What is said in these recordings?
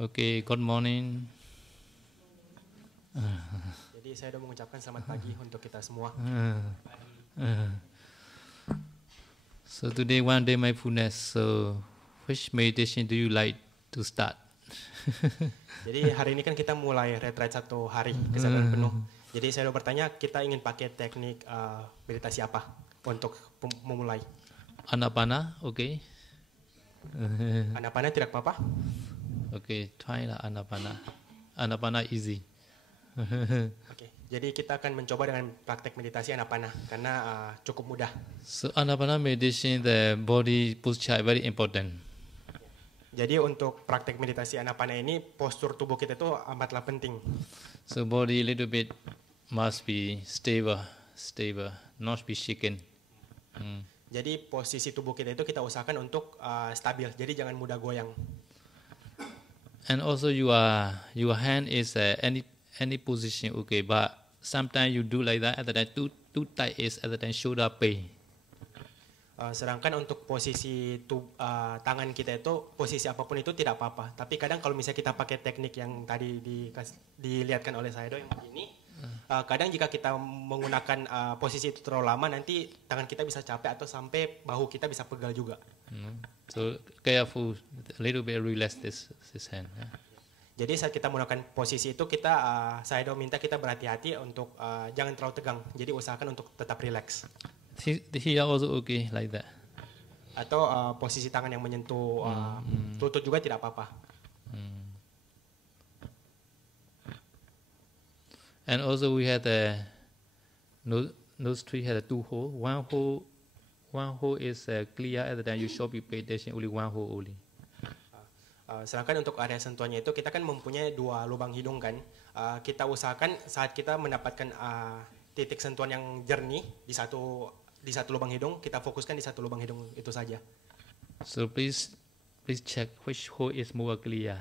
Okay, good morning. Jadi saya sudah mengucapkan selamat pagi untuk kita semua. So today one day mindfulness. So which meditation do you like to start? Jadi hari ini kan kita mulai retreat 1 hari kesadaran penuh. Jadi saya sudah bertanya kita ingin pakai teknik meditasi apa untuk memulai? Anapana, okay. Anapana tidak apa-apa? Okay, try lah Anapana. Anapana easy. Oke, jadi kita akan mencoba dengan praktek meditasi Anapana karena cukup mudah. So Anapana meditation, the body posture very important. Jadi untuk praktek meditasi Anapana ini postur tubuh kita itu amatlah penting. So body little bit must be stable, not be shaken. Jadi posisi tubuh kita itu kita usahakan untuk stabil. Jadi jangan mudah goyang. And also your hand is any position okay, but sometimes you do like that at the time too tight is at the time shoulder pain. Sedangkan untuk posisi tangan kita itu posisi apapun itu tidak apa-apa. Tapi kadang kalau misalnya kita pakai teknik yang tadi dilihatkan oleh saya yang begini, kadang jika kita menggunakan posisi itu terlalu lama nanti tangan kita bisa capek atau sampai bahu kita bisa pegal juga. So careful, a little bit relax this hand. Jadi saat kita menggunakan posisi itu saya minta kita berhati-hati untuk jangan terlalu tegang. Jadi usahakan untuk tetap relax. Here also okay like that. Atau posisi tangan yang menyentuh lutut juga tidak apa-apa. And also we had nose tree had 2 hole. One hole is clear at the time you should be pay attention only one hole only. Sedangkan untuk area sentuhannya itu kita kan mempunyai 2 lubang hidung kan. Kita usahakan saat kita mendapatkan titik sentuhan yang jernih di satu lubang hidung, kita fokuskan di satu lubang hidung itu saja. So please check which hole is more clear.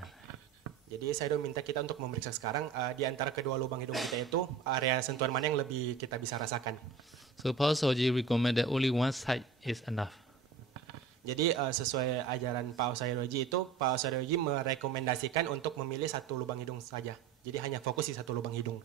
Jadi saya minta kita untuk memeriksa sekarang di antara kedua lubang hidung kita itu area sentuhan mana yang lebih kita bisa rasakan. So Pao Shaoji recommend that only one side is enough. Jadi sesuai ajaran Pao Shaoji itu Pao Shaoji merekomendasikan untuk memilih satu lubang hidung saja. Jadi hanya fokus di satu lubang hidung.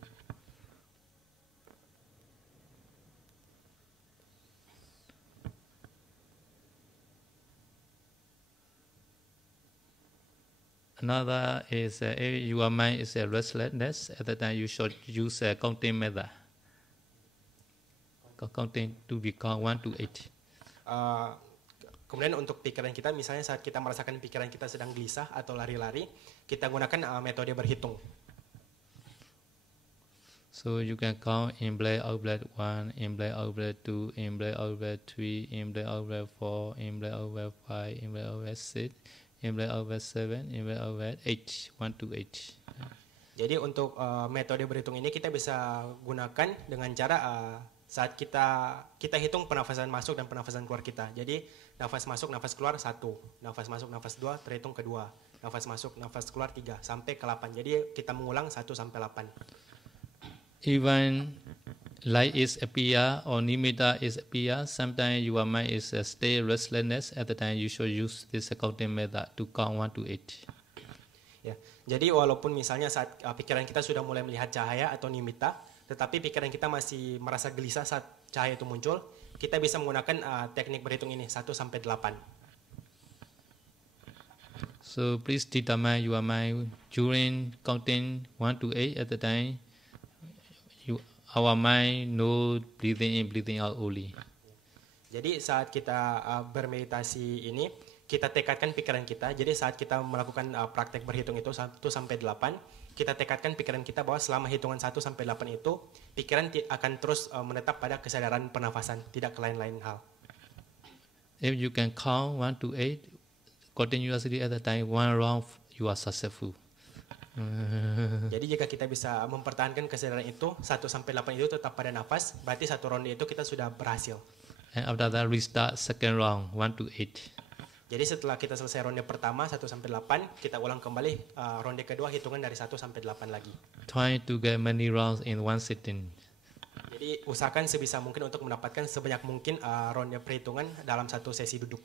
Another is if your mind is restlessness, at the time you should use counting method. Counting to be count 1 to 8. Kemudian untuk pikiran kita, misalnya saat kita merasakan pikiran kita sedang gelisah atau lari-lari, kita gunakan metode berhitung. So you can count in black, out black 1, in black, out black 2, in black, out black 3, in black, out black 4, in black, out black 5, in black, out black 6, in black, out black 7, in black, out black 8, 1 to 8. Jadi untuk metode berhitung ini kita bisa gunakan dengan cara saat kita hitung pernafasan masuk dan pernafasan keluar kita. Jadi nafas masuk, nafas keluar 1, nafas masuk, nafas 2 terhitung ke 2, nafas masuk, nafas keluar 3 sampai ke 8. Jadi kita mengulang 1 sampai 8. Even light is appear or nimitta is appear, sometimes your mind is stay restlessness. At the time you should use this accounting method to count 1 to 8. Ya, jadi walaupun misalnya saat pikiran kita sudah mulai melihat cahaya atau nimitta, tetapi pikiran kita masih merasa gelisah saat cahaya itu muncul, kita bisa menggunakan teknik berhitung ini 1 sampai 8. So please determine your mind during counting 1 to 8 at the time. Our mind no breathing in, breathing out only. Jadi saat kita bermeditasi ini, kita tekadkan pikiran kita. Jadi saat kita melakukan praktek berhitung itu 1 sampai 8, kita tekadkan pikiran kita bahwa selama hitungan 1 sampai 8 itu, pikiran akan terus menetap pada kesadaran pernafasan, tidak ke lain-lain hal. If you can count 1 to 8 continuously at the time, 1 round you are successful. Jadi jika kita bisa mempertahankan kesadaran itu 1 sampai 8 itu tetap pada nafas, berarti 1 ronde itu kita sudah berhasil. And after that restart second round 1 to 8. Jadi setelah kita selesai ronde pertama 1 sampai 8, kita ulang kembali ronde kedua hitungan dari 1 sampai 8 lagi. Try to get many rounds in one sitting. Jadi usahakan sebisa mungkin untuk mendapatkan sebanyak mungkin ronde perhitungan dalam satu sesi duduk.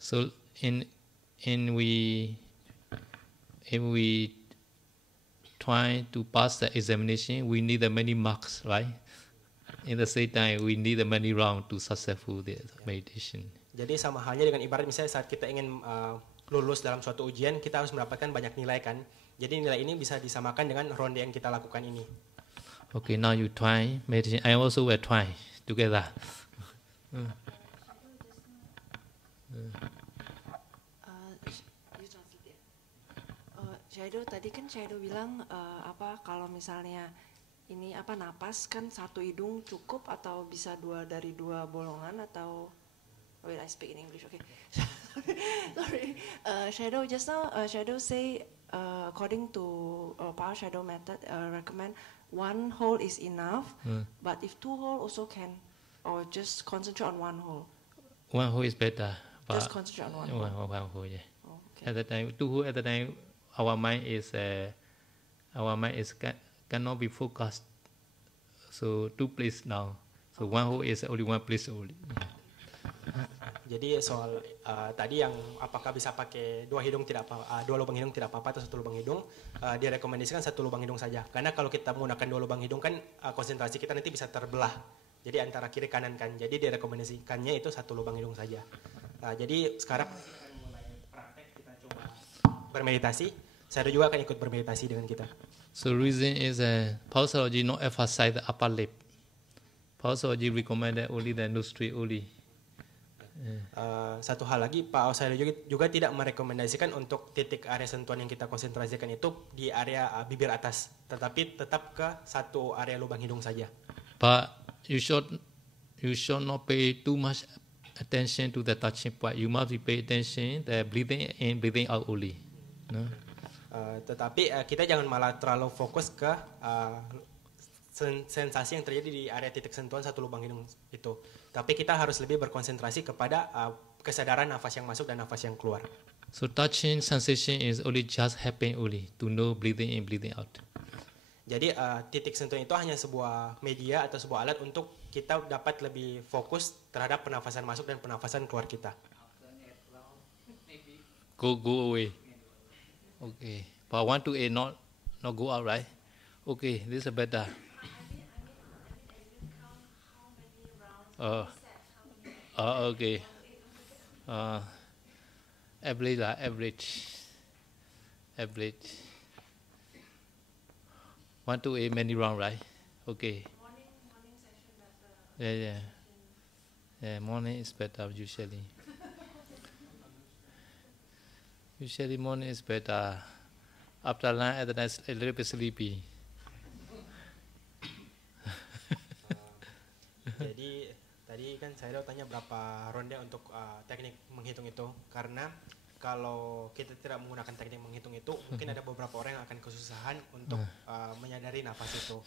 So in we if we try to pass the examination, we need the many marks, right? In the same time, we need the many rounds to successful the meditation. Jadi sama halnya dengan ibarat misalnya saat kita ingin lulus dalam suatu ujian, kita harus mendapatkan banyak nilai kan. Jadi nilai ini bisa disamakan dengan ronde yang kita lakukan ini. Okay, now you try meditation. I also will try together. Shadow tadi kan Shadow bilang apa kalau misalnya ini apa napas kan satu hidung cukup atau bisa dari dua bolongan atau wait I speak in English okay sorry Shadow just now Shadow say according to Power Shadow method recommend one hole is enough but if two hole also can or just concentrate on one hole. One hole is better. Just concentrate on one hole. One hole, yeah. Oh, okay. At the time, two hole at the time. Our mind is cannot be focused. So two place now. So one hole is only one place only. Jadi soal tadi yang apakah bisa pakai dua lubang hidung tidak apa-apa atau satu lubang hidung, direkomendasikan satu lubang hidung saja. Karena kalau kita menggunakan dua lubang hidung kan konsentrasi kita nanti bisa terbelah. Jadi antara kiri kanan kan. Jadi direkomendasikannya itu satu lubang hidung saja. Jadi sekarang mulai praktek kita coba bermeditasi. Saya juga akan ikut bermeditasi dengan kita. So reason is Power Psychology not emphasize the upper lip. Power Psychology recommended only the nostril only. Satu hal lagi, Pak Osai juga tidak merekomendasikan untuk titik area sentuhan yang kita konsentrasikan itu di area bibir atas, tetapi tetap ke satu area lubang hidung saja. But you should not pay too much attention to the touching point. You must pay attention the breathing in, breathing out only. No? Tetapi kita jangan malah terlalu fokus ke sensasi yang terjadi di area titik sentuhan satu lubang hidung itu. Tapi kita harus lebih berkonsentrasi kepada kesadaran nafas yang masuk dan nafas yang keluar. So touching sensation is only just happen only to know breathing in, breathing out. Jadi titik sentuhan itu hanya sebuah media atau sebuah alat untuk kita dapat lebih fokus terhadap penafasan masuk dan penafasan keluar kita. Go away. Okay. But 1 to 8 not go out, right? Okay, this is better. Okay. Average. 1 to 8 many round, right? Okay. Morning session better. Yeah, morning is better usually. Usually morning is better. After lunch, at the night, a little bit sleepy. Jadi tadi kan saya tanya berapa ronde untuk teknik menghitung itu, karena kalau kita tidak menggunakan teknik menghitung itu, mungkin ada beberapa orang yang akan kesusahan untuk menyadari nafas itu.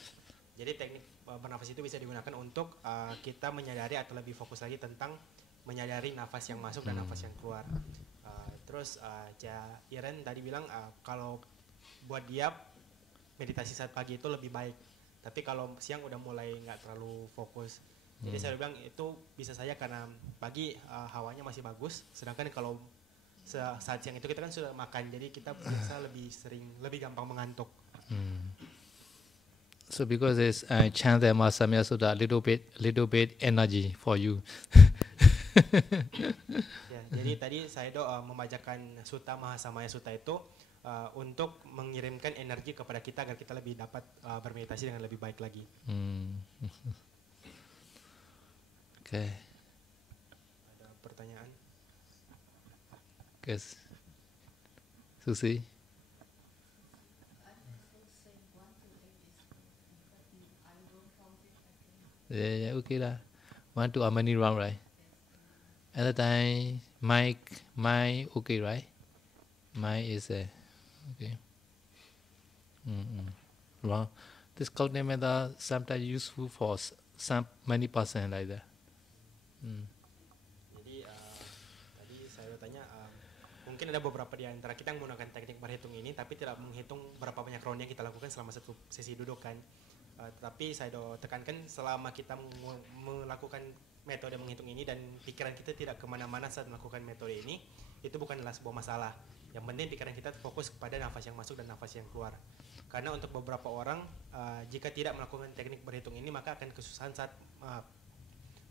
Jadi teknik bernafas itu bisa digunakan untuk kita menyadari atau lebih fokus lagi tentang menyadari nafas yang masuk dan nafas yang keluar. Terus Iren tadi bilang kalau buat dia meditasi saat pagi itu lebih baik. Tapi kalau siang udah mulai nggak terlalu fokus. Jadi saya bilang itu bisa saja karena pagi hawanya masih bagus. Sedangkan kalau saat siang itu kita kan sudah makan. Jadi kita biasa lebih gampang mengantuk. So because it's chant the Mahasamya Sutta, little bit energy for you. Ya, jadi tadi saya membacakan Sutta Mahasamaya Sutta itu untuk mengirimkan energi kepada kita agar kita lebih dapat bermeditasi dengan lebih baik lagi. Okay. Ada pertanyaan? Guys, Susi. Yeah, okay lah. 1 to how many round, right? At the time, my okay, right? My is okay. Wrong. This counting method sometimes useful for many person like that. Jadi tadi saya tanya mungkin ada beberapa di antara kita yang menggunakan teknik berhitung ini tapi tidak menghitung berapa banyak round yang kita lakukan selama satu sesi duduk kan. Tapi saya tekankan selama kita melakukan metode menghitung ini dan pikiran kita tidak kemana-mana saat melakukan metode ini, itu bukanlah sebuah masalah. Yang penting pikiran kita fokus kepada nafas yang masuk dan nafas yang keluar. Karena untuk beberapa orang jika tidak melakukan teknik berhitung ini maka akan kesusahan saat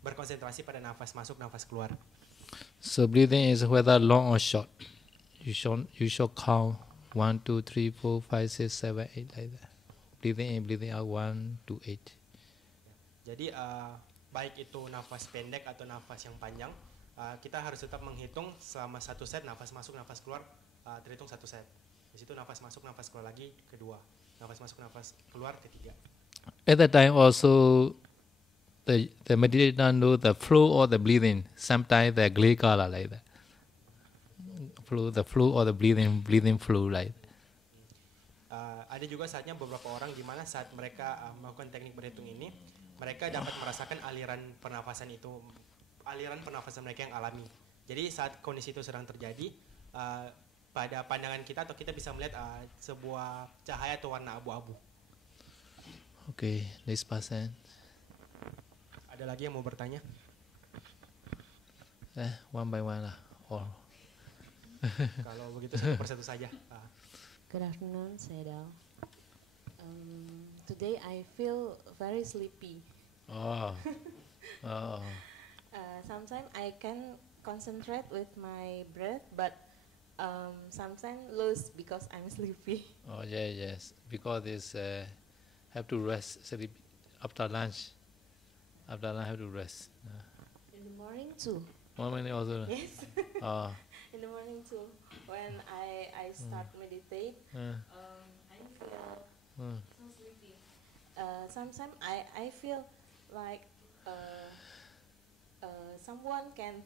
berkonsentrasi pada nafas masuk, nafas keluar. So breathing is whether long or short. You should count 1, 2, 3, 4, 5, 6, 7, 8 like that. Breathing in, breathing out 1 to 8. Jadi baik itu nafas pendek atau nafas yang panjang, kita harus tetap menghitung selama satu set nafas masuk, nafas keluar, terhitung satu set. Di situ nafas masuk, nafas keluar lagi kedua, nafas masuk, nafas keluar ketiga. At that time also, the meditator know the flow or the breathing. Sometimes the gray color like that. The flow or the breathing flow like that. Ada juga saatnya beberapa orang di mana saat mereka melakukan teknik berhitung ini, mereka dapat merasakan aliran pernafasan mereka yang alami. Jadi saat kondisi itu sedang terjadi, pada pandangan kita atau kita bisa melihat sebuah cahaya atau warna abu-abu. Okay, next person. Ada lagi yang mau bertanya? One by one lah. All. Kalau begitu satu persatu saja. Good afternoon, Sayadaw. Today I feel very sleepy. Oh. Sometimes I can concentrate with my breath, but sometimes lose because I'm sleepy. Oh yes. Because this have to rest. Sleep after lunch. After lunch have to rest. In the morning too. Morning also. Yes. Oh. In the morning too. When I start meditate, I feel so sleepy. Sometimes I feel like someone can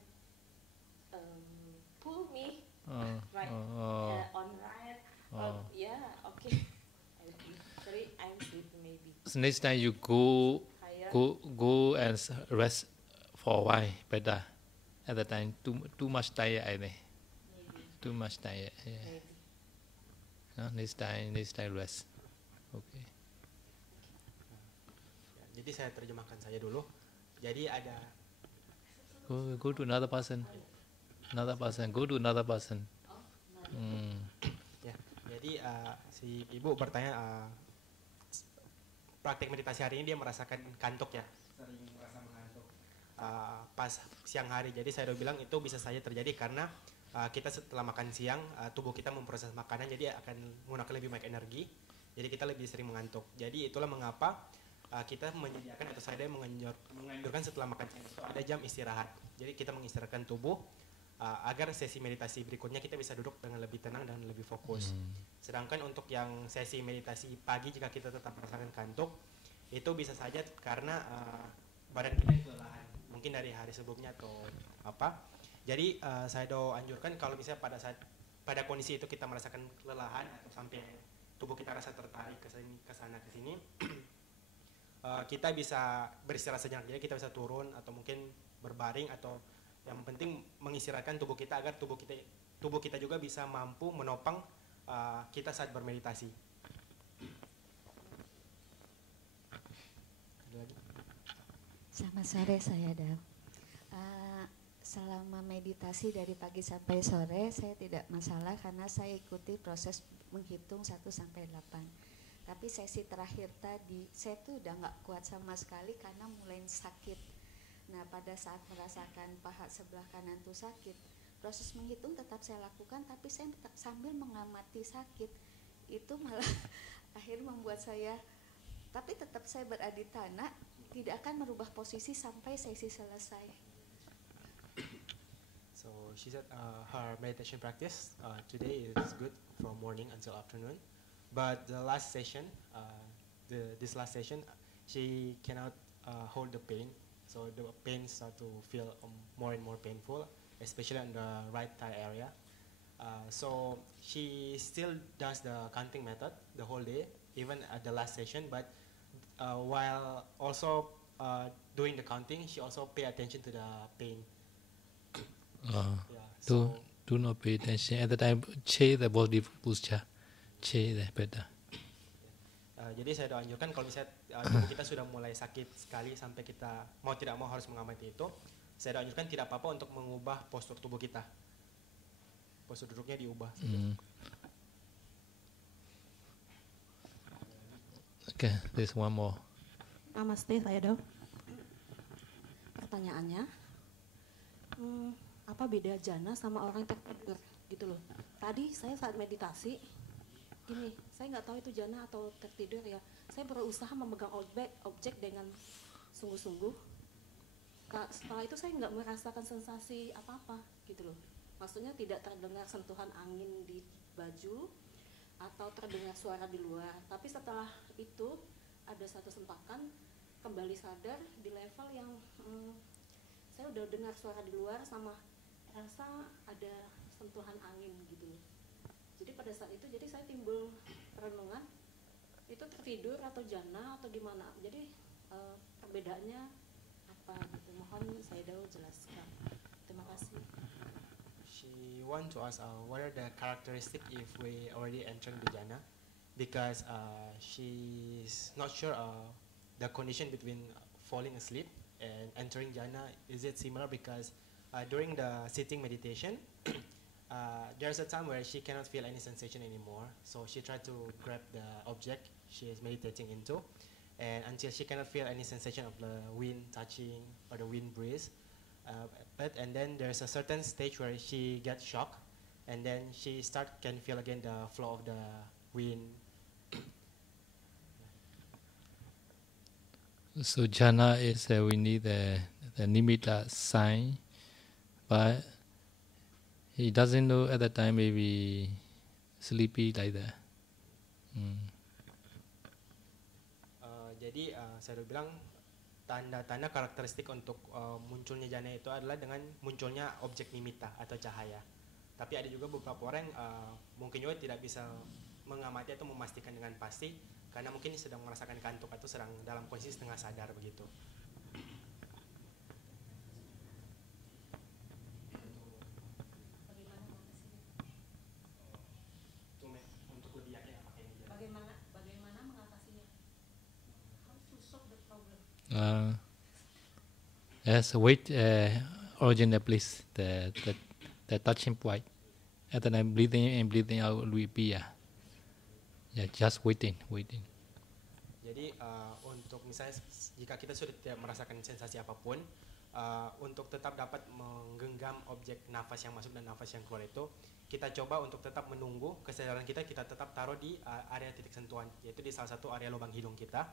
pull me on right. Okay. I'm sleepy maybe. So next time you go and rest for a while better. At the time too much tired I think. Maybe. Too much tired. Yeah. Maybe. No, next time rest. Okay. Jadi saya terjemahkan saja dulu. Jadi ada Go to another person. Go to another person. ya. Jadi si ibu bertanya praktek meditasi hari ini dia merasakan kantuk ya. Sering merasa mengantuk. Pas siang hari. Jadi saya udah bilang itu bisa saja terjadi karena kita setelah makan siang tubuh kita memproses makanan jadi akan menggunakan lebih banyak energi. Jadi kita lebih sering mengantuk. Jadi itulah mengapa kita menyediakan atau saya menganjurkan setelah makan siang itu ada jam istirahat. Jadi kita mengistirahatkan tubuh agar sesi meditasi berikutnya kita bisa duduk dengan lebih tenang dan lebih fokus. Sedangkan untuk yang sesi meditasi pagi jika kita tetap merasakan kantuk itu bisa saja karena badan kita kelelahan. Mungkin dari hari sebelumnya atau apa. Jadi saya anjurkan kalau misalnya pada kondisi itu kita merasakan kelelahan atau sampai tubuh kita rasa tertarik ke sana ke sini, kita bisa beristirahat sejenak. Jadi kita bisa turun atau mungkin berbaring atau yang penting mengistirahatkan tubuh kita agar tubuh kita juga bisa mampu menopang kita saat bermeditasi. Selamat sore Sayadaw. Selama meditasi dari pagi sampai sore saya tidak masalah karena saya ikuti proses menghitung 1 sampai 8. Tapi sesi terakhir tadi saya tuh udah nggak kuat sama sekali karena mulai sakit. Nah pada saat merasakan paha sebelah kanan tuh sakit, proses menghitung tetap saya lakukan tapi saya sambil mengamati sakit. Itu malah akhirnya membuat saya, tapi tetap saya beraditana, tidak akan merubah posisi sampai sesi selesai. So she said her meditation practice today is good from morning until afternoon, but the last session, this last session, she cannot hold the pain, so the pain start to feel more and more painful, especially on the right thigh area. So she still does the counting method the whole day, even at the last session, but while also doing the counting, she also pay attention to the pain. Do not pay attention. At the time, change the body posture. Change the better. Jadi saya anjurkan kalau misalnya tubuh kita sudah mulai sakit sekali sampai kita mau tidak mau harus mengamati itu, saya anjurkan tidak apa-apa untuk mengubah postur tubuh kita. postur duduknya diubah. Okay, there's one more. Namaste, saya Do. Pertanyaannya, apa beda jana sama orang yang tertidur gitu loh? Tadi saya saat meditasi, gini, saya nggak tahu itu jana atau tertidur ya. Saya berusaha memegang objek dengan sungguh-sungguh. Setelah itu saya nggak merasakan sensasi apa-apa gitu loh. Maksudnya tidak terdengar sentuhan angin di baju atau terdengar suara di luar. Tapi setelah itu ada satu sentakan kembali sadar di level yang saya udah dengar suara di luar sama rasa ada sentuhan angin gitu loh. Jadi pada saat itu jadi saya timbul perenungan itu tertidur atau jana atau gimana. Jadi perbedaannya apa gitu. Mohon saya jelaskan. Terima kasih. She want to ask what are the characteristics if we already entering the jhana, because she's not sure the condition between falling asleep and entering jhana. Is it similar? Because during the sitting meditation, there's a time where she cannot feel any sensation anymore. So she tried to grab the object she is meditating into, and until she cannot feel any sensation of the wind touching or the wind breeze. And then there's a certain stage where she gets shocked, and then she can feel again the flow of the wind. So jhana is we need the nimitta sign, but he doesn't know at the time, maybe sleepy like that. Jadi saya udah bilang tanda-tanda karakteristik untuk munculnya jana itu adalah dengan munculnya objek nimitta atau cahaya. Tapi ada juga beberapa orang mungkin juga tidak bisa mengamati atau memastikan dengan pasti karena mungkin sedang merasakan kantuk atau sedang dalam posisi setengah sadar begitu. Bagaimana mengatasinya? How to solve the problem? Yes, wait, original place, the touching point. At the time, breathing in and breathing out will be, yeah, just waiting. Jadi untuk misalnya jika kita sudah tidak merasakan sensasi apapun, untuk tetap dapat menggenggam objek nafas yang masuk dan nafas yang keluar itu, kita coba untuk tetap menunggu kesadaran kita tetap taruh di area titik sentuhan, yaitu di salah satu area lubang hidung kita.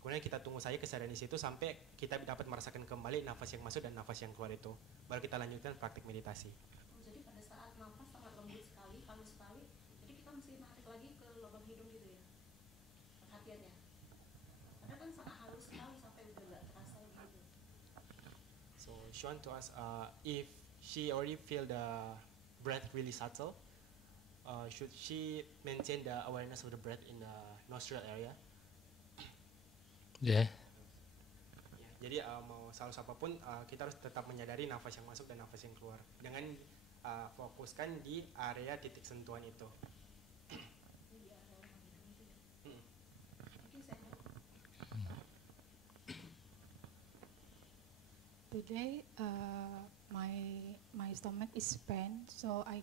Kemudian kita tunggu saja kesadaran di situ sampai kita dapat merasakan kembali nafas yang masuk dan nafas yang keluar itu. Baru kita lanjutkan praktik meditasi. Jadi pada saat nafas sangat lembut sekali, halus sekali, jadi kita mesti narik lagi ke lubang hidung gitu ya, perhatiannya. Padahal kan sangat halus sekali sampai udah nggak terasa gitu. So she want to ask if she already feel the breath really subtle, should she maintain the awareness of the breath in the nostril area? Yeah. Ya, jadi mau salus apapun kita harus tetap menyadari nafas yang masuk dan nafas yang keluar dengan fokuskan di area titik sentuhan itu. Today, my stomach is pain, so I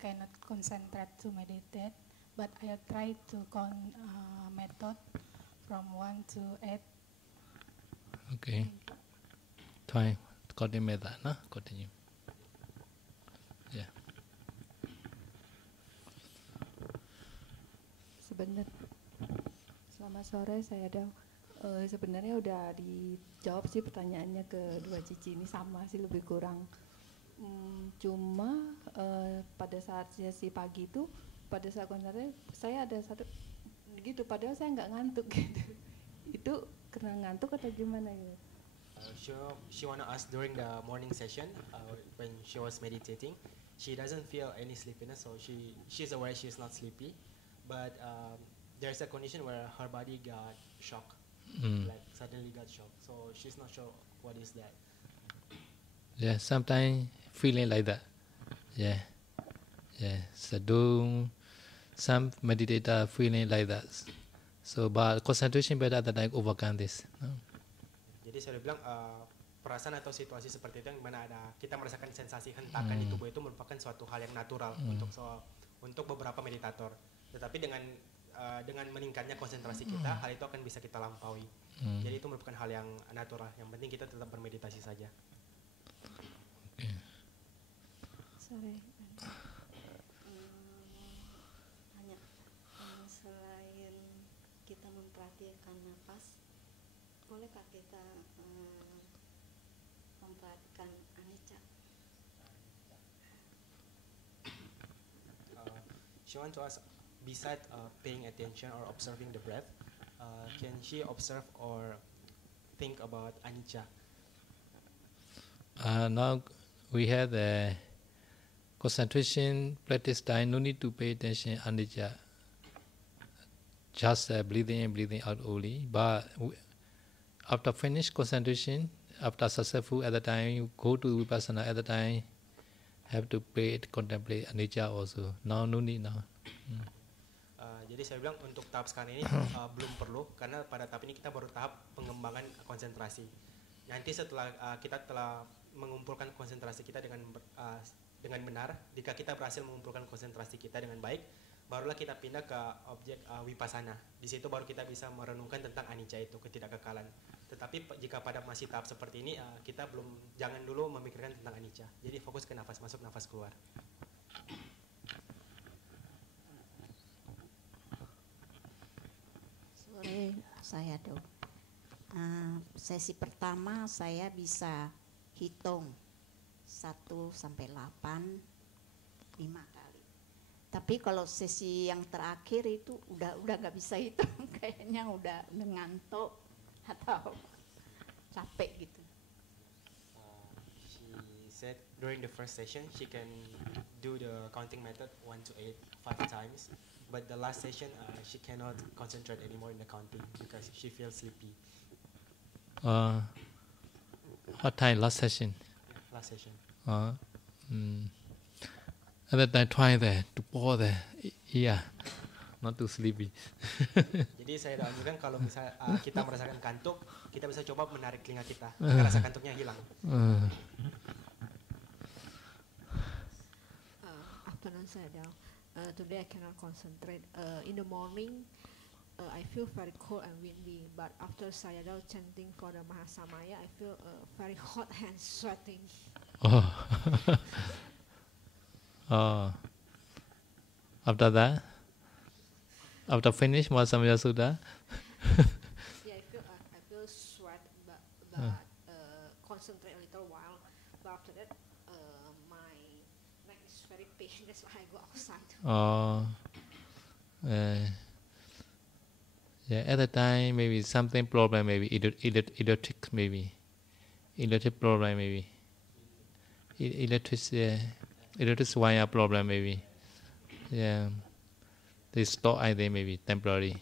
cannot concentrate to meditate. But I try to method from 1 to 8. Okay. Try continue that, no? Continue. Yeah. Selamat sore, saya ada. Sebenarnya udah dijawab sih pertanyaannya kedua cici ini sama sih lebih kurang. Cuma pada saat sesi pagi itu, pada saat konsernya saya ada satu gitu, padahal saya nggak ngantuk gitu. Itu karena ngantuk atau gimana gitu? She wanna ask during the morning session when she was meditating, she doesn't feel any sleepiness, so she's aware she is not sleepy, but there's a condition where her body got shocked, like suddenly got shocked, so she's not sure what is that. Yeah, sometimes feeling like that. Yeah. So some meditator feeling like that. So, but concentration better than like overcome this. No? Jadi saya bilang perasaan atau situasi seperti itu yang mana ada kita merasakan sensasi hentakan di tubuh itu merupakan suatu hal yang natural untuk beberapa meditator. Tetapi dengan meningkatnya konsentrasi kita, hal itu akan bisa kita lampaui. Jadi itu merupakan hal yang natural. Yang penting kita tetap bermeditasi saja. Sorry. Hanya selain kita memperhatikan nafas, bolehkah kita memperhatikan anicca? She want to ask, beside paying attention or observing the breath, can she observe or think about anicca? Now we have the concentration practice time. No need to pay attention anicca. Just breathing in, breathing out only. But after finish concentration, after successful at the time, you go to vipassana at the time, have to pay it, contemplate anicca also. Now no need now. Jadi saya bilang untuk tahap sekarang ini belum perlu, karena pada tahap ini kita baru tahap pengembangan konsentrasi. Nanti setelah kita telah mengumpulkan konsentrasi kita dengan benar, jika kita berhasil mengumpulkan konsentrasi kita dengan baik, barulah kita pindah ke objek vipassana. Di situ baru kita bisa merenungkan tentang anicca itu, ketidakkekalan. Tetapi jika pada masih tahap seperti ini, kita jangan dulu memikirkan tentang anicca. Jadi fokus ke nafas masuk, nafas keluar. Sore saya dong. Sesi pertama saya bisa hitung 1 sampai 8 5 kali. Tapi kalau sesi yang terakhir itu udah nggak bisa hitung, kayaknya udah ngantuk atau capek gitu. She said during the first session she can do the counting method 1 to 8 5 times, but the last session she cannot concentrate anymore in the counting because she feels sleepy. What time last session? Last session. At that time try there to pour there. Yeah, not too sleepy. Jadi saya anjurkan kalau misalnya kita merasakan kantuk, kita bisa coba menarik telinga kita agar rasa kantuknya hilang. Afternoon Sayadaw. Today I cannot concentrate. In the morning, I feel very cold and windy. But after Sayadaw chanting for the Mahasamaya, I feel very hot and sweating. After that, after finish Mahasamaya Sutta. Yeah, I feel sweat, but concentrate a little while. But after that, my neck is very pain. That's why I go outside. Yeah, at the time maybe something problem, maybe electric, maybe electric problem, maybe electric wire problem, maybe. Yeah, they stop, I think maybe temporary.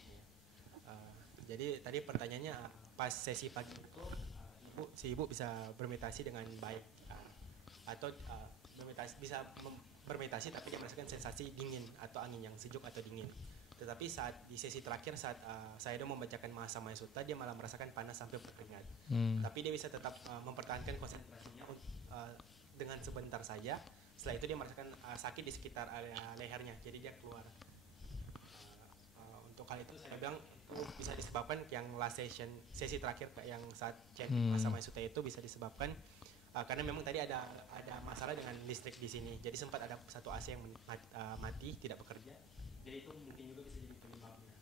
Jadi tadi pertanyaannya pas sesi pagi itu si ibu bisa bermeditasi dengan baik atau bisa bermeditasi tapi dia merasakan sensasi dingin atau angin yang sejuk atau dingin. Tetapi saat di sesi terakhir saat saya membacakan Mahasamaya Sutta, dia malah merasakan panas sampai berkeringat. Tapi dia bisa tetap mempertahankan konsentrasinya dengan sebentar saja. Setelah itu dia merasakan sakit di sekitar area lehernya, jadi dia keluar. Untuk hal itu saya bilang itu bisa disebabkan yang last session, sesi terakhir yang saat chanting Mahasamaya Sutta itu bisa disebabkan karena memang tadi ada masalah dengan listrik di sini. Jadi sempat ada satu AC yang mati, tidak bekerja. Jadi itu mungkin juga bisa jadi penyebabnya.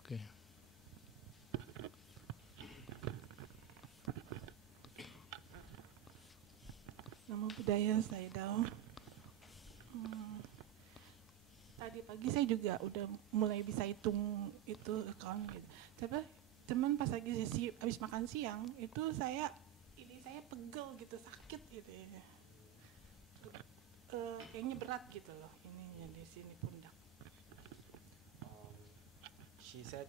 Okay. Namo Buddhaya Sayadaw. Tadi pagi saya juga udah mulai bisa hitung itu account gitu. Tapi cuman pas lagi sesi habis makan siang itu saya pegel gitu, sakit gitu ya. Kayaknya berat gitu loh ininya di sini pundak. She said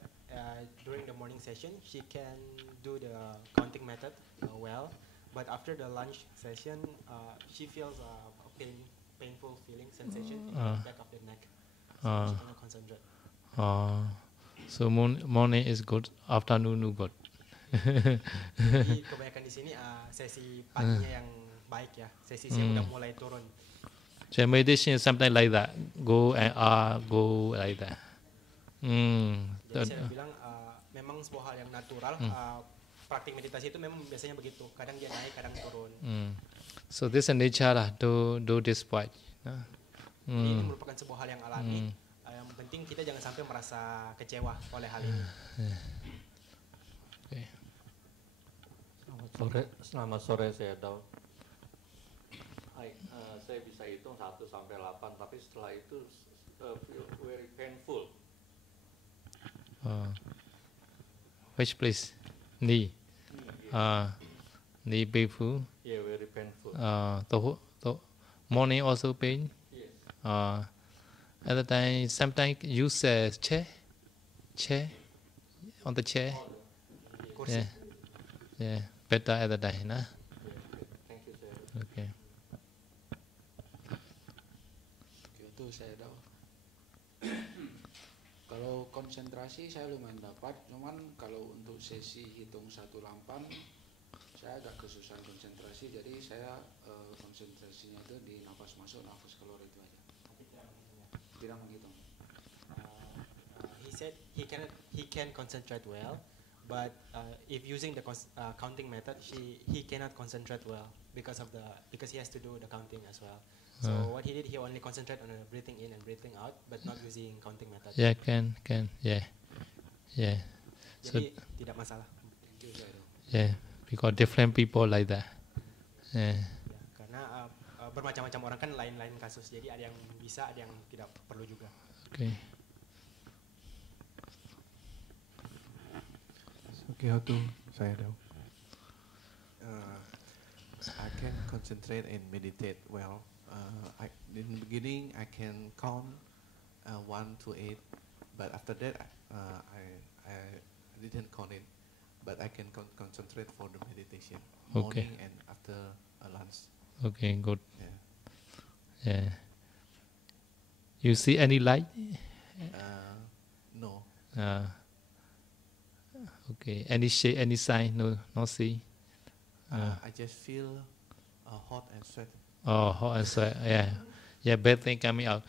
during the morning session she can do the counting method well, but after the lunch session she feels a painful feeling sensation in the back of the neck. So she cannot concentrate. So morning is good, afternoon no good. Jadi kebanyakan di sini sesi paginya yang baik ya, sesi siang udah mulai turun. So meditation is something like that. Go and go like that. Jadi saya bilang memang sebuah hal yang natural. Praktik meditasi itu memang biasanya begitu. Kadang dia naik, kadang turun. So this is nature lah. Do this point. Ini merupakan sebuah hal yang alami. Yang penting kita jangan sampai merasa kecewa oleh hal ini. Selamat sore saya Daud. Saya bisa hitung 1 sampai 8, tapi setelah itu feel very painful. Which place? Knee. Knee painful. Yeah, very painful. Morning also pain. Yes. At the time, sometimes use chair on the chair. Kursi. Yeah. Better at the time, nah. Thank you, sir. Okay. Itu saya tahu. Kalau konsentrasi saya lumayan dapat, cuman kalau untuk sesi hitung 1-8 saya agak kesusahan konsentrasi, jadi saya konsentrasinya itu di nafas masuk, nafas keluar itu aja. Tidak menghitung. He said he can concentrate well, but if using the counting method, he cannot concentrate well because he has to do the counting as well. So what he did, he only concentrate on breathing in and breathing out, but not using counting method. Yeah, can, yeah. Jadi tidak masalah. Yeah, because different people like that. Yeah. Ya, karena bermacam-macam orang kan lain-lain kasus, jadi ada yang bisa, ada yang tidak perlu juga. Okay. Okay, how to saya tahu. I can concentrate and meditate well. In the beginning, I can count 1 to 8, but after that, I didn't count it. But I can concentrate for the meditation morning and after lunch. Okay, good. Yeah. Yeah. You see any light? No. Okay. Any shape, any sign? No, not see. I just feel hot and sweat. Oh, hot and sweat. Yeah, bad thing coming out.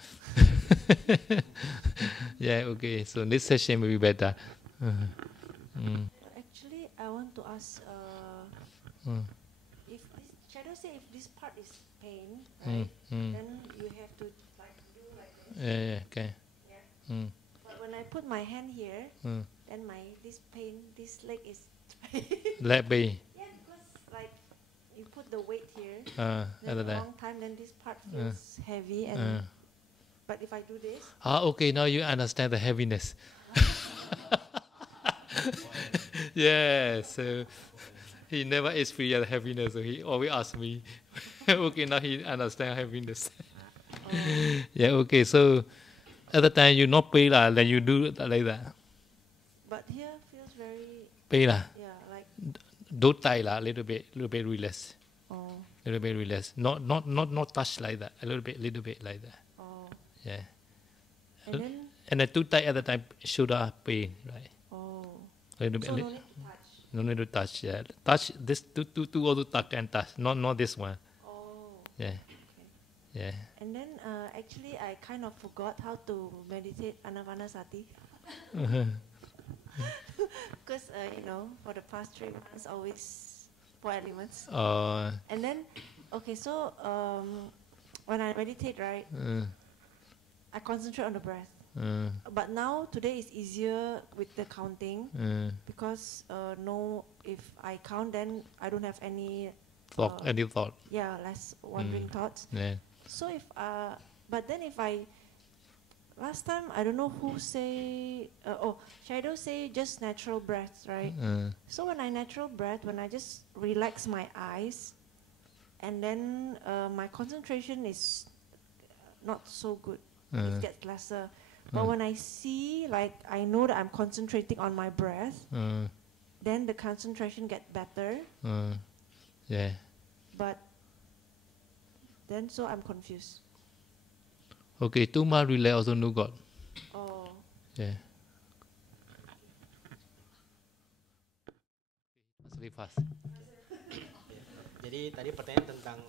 Yeah, okay. So this session will be better. Actually, I want to ask if this shadow say if this part is pain, right? Then you have to like do like this. Yeah, okay. Yeah. But when I put my hand here, then this leg is Leg pain. Yeah, because like you put the weight here, at then the a long time, then this part feels heavy, and but if I do this, okay, now you understand the heaviness. Yeah, so he never experienced heaviness, so he always asks me. Okay, now he understands heaviness. Yeah, okay, so at the time you not pain then you do like that. but here feels very Pain yeah, like don't tie little bit relax. oh Little bit relax. Not touch like that. A little bit like that. oh Yeah. and then And then too tight at the time shoulder pain, right? oh A little bit. so no need to touch. No need to touch. Yeah, touch this two also touch and touch. Not this one. Oh. Yeah. Yeah. And then actually I kind of forgot how to meditate Anapanasati. Because for the past 3 months always 4 elements. And then okay, so when I meditate, right, I concentrate on the breath. But now today is easier with the counting because if I count, then I don't have any any thought. Yeah, less wandering thoughts. Yeah. So but then if I last time I don't know who say Shadow say just natural breath, right? So when I natural breath, when I just relax my eyes, and then my concentration is not so good. It gets lesser. But when I see, like, I know that I'm concentrating on my breath, then the concentration get better. Yeah. But then so I'm confused. Okay, too much relay also no God. Oh. Yeah. Really fast. Jadi tadi pertanyaan tentang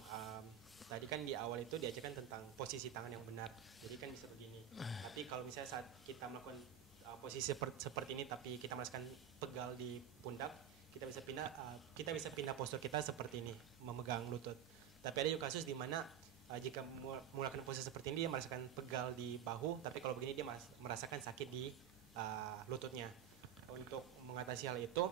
tadi kan di awal itu diajarkan tentang posisi tangan yang benar. Jadi kan bisa begini. Tapi kalau misalnya saat kita melakukan posisi seperti ini tapi kita merasakan pegal di pundak, kita bisa pindah postur kita seperti ini, memegang lutut. Tapi ada juga kasus di mana jika melakukan posisi seperti ini dia merasakan pegal di bahu, tapi kalau begini dia merasakan sakit di lututnya. Untuk mengatasi hal itu,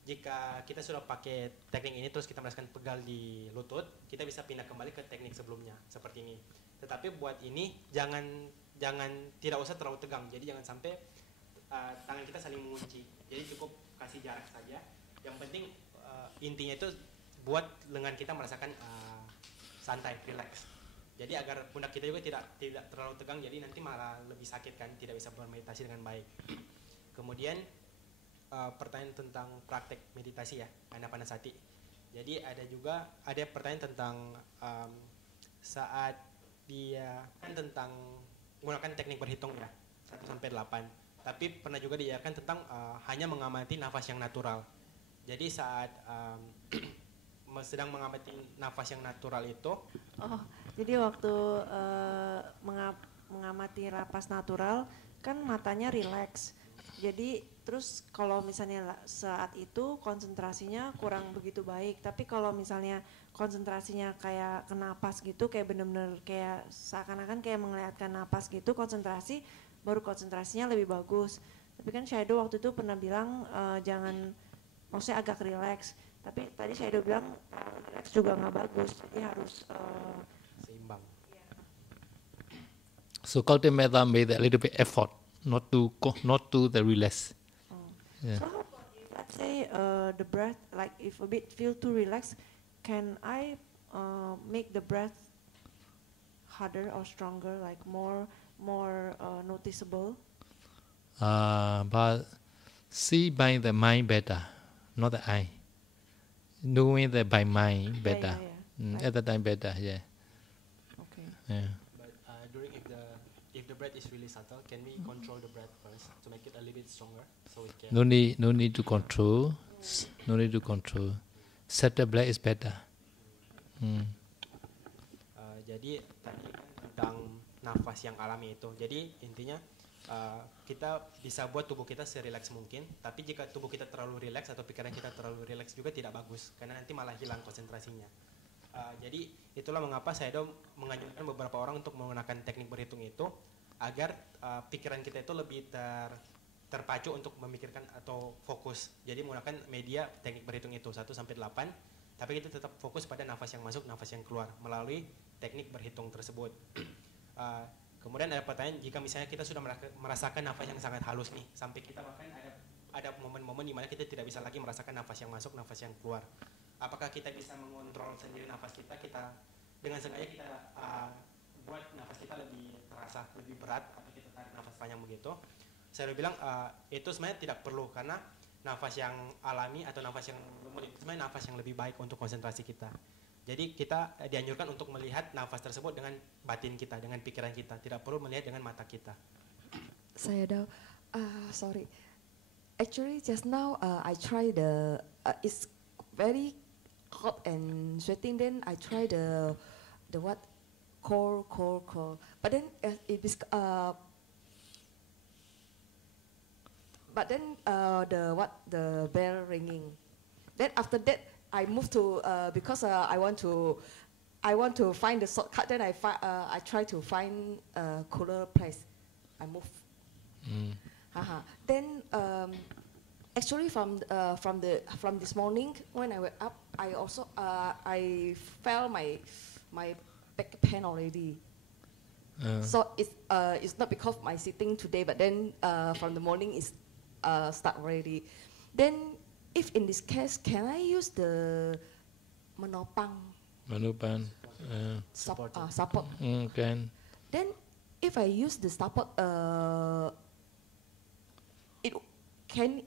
jika kita sudah pakai teknik ini terus kita merasakan pegal di lutut, kita bisa pindah kembali ke teknik sebelumnya seperti ini. Tetapi buat ini jangan tidak usah terlalu tegang. Jadi jangan sampai tangan kita saling mengunci. Jadi cukup kasih jarak saja. Yang penting intinya itu buat lengan kita merasakan santai, relax. Jadi agar pundak kita juga tidak terlalu tegang. Jadi nanti malah lebih sakit kan, tidak bisa bermeditasi dengan baik. Kemudian pertanyaan tentang praktek meditasi ya, Anapanasati. Jadi ada pertanyaan tentang saat dia kan tentang menggunakan teknik berhitung ya 1 sampai 8. Tapi pernah juga diajarkan tentang hanya mengamati nafas yang natural. Jadi saat sedang mengamati nafas yang natural itu. Oh, jadi waktu mengamati nafas natural kan matanya rileks. Jadi terus kalau misalnya saat itu konsentrasinya kurang begitu baik, tapi kalau misalnya konsentrasinya kayak ke napas gitu, kayak bener-bener kayak seakan-akan kayak menglihatkan napas gitu, baru konsentrasinya lebih bagus. Tapi kan Shadow waktu itu pernah bilang maksudnya agak relax, tapi tadi Shadow bilang relax juga nggak bagus, jadi harus seimbang. So Gautam Metta made a little bit effort not to the relax. Yeah. So how about if, let's say the breath, like if a bit feel too relaxed, can I make the breath harder or stronger, like more noticeable? But see by the mind better, not the eye. Knowing that by mind better. At the time better, yeah. Okay. Yeah. But if the breath is really subtle, can we control the breath first to make it a little bit stronger, so we can? No need to control. No need to control. Set the breath is better. Jadi tadi kan tentang nafas yang alami itu. Jadi intinya kita bisa buat tubuh kita serileks mungkin. Tapi jika tubuh kita terlalu rileks atau pikiran kita terlalu rileks juga tidak bagus, karena nanti malah hilang konsentrasinya. Jadi itulah mengapa saya menganjurkan beberapa orang untuk menggunakan teknik berhitung itu agar pikiran kita itu lebih terpacu untuk memikirkan atau fokus. Jadi menggunakan media teknik berhitung itu 1 sampai 8, tapi kita tetap fokus pada nafas yang masuk, nafas yang keluar melalui teknik berhitung tersebut. Kemudian ada pertanyaan, jika misalnya kita sudah merasakan nafas yang sangat halus nih, sampai kita bahkan ada momen-momen di mana kita tidak bisa lagi merasakan nafas yang masuk, nafas yang keluar. Apakah kita bisa mengontrol sendiri nafas kita dengan sengaja kita buat nafas kita lebih terasa lebih berat atau kita tarik nafas panjang begitu? Saya bilang itu sebenarnya tidak perlu, karena nafas yang alami atau nafas yang lembut itu sebenarnya nafas yang lebih baik untuk konsentrasi kita. Jadi kita dianjurkan untuk melihat nafas tersebut dengan batin kita, dengan pikiran kita, tidak perlu melihat dengan mata kita. Saya sorry. Actually just now I try it's very hot and sweating, then I try the what cold, but then the bell ringing. Then after that I move to because I want to find the shortcut. Then I try to find a cooler place. I move. Then actually from this morning when I wake up, I also I felt my back pain already. So it's not because of my sitting today, but then from the morning it's start already. Then if in this case, can I use the menopang? Support. Can. Then if I use the support, can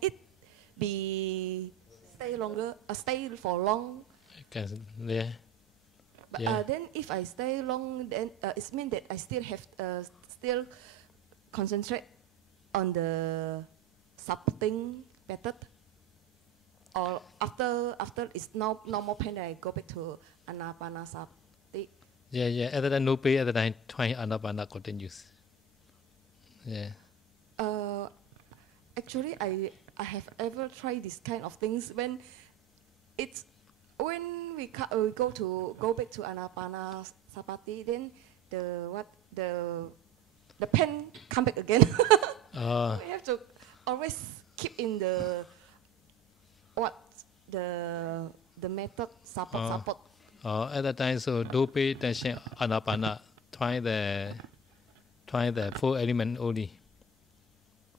it be stay for long? Yeah. But Yeah. Then if I stay long, then it means that I still have still concentrate on the supporting method. or after it's no more pain, then I go back to Anapanasati. Yeah. At the time no pain, at the time try Anapana continues. Yeah. Actually, I have ever tried this kind of things when we go back to Anapanasati, then the pain come back again. We have to always keep in the method support. At the time, so do pay attention Anapana. Try the 4 element only.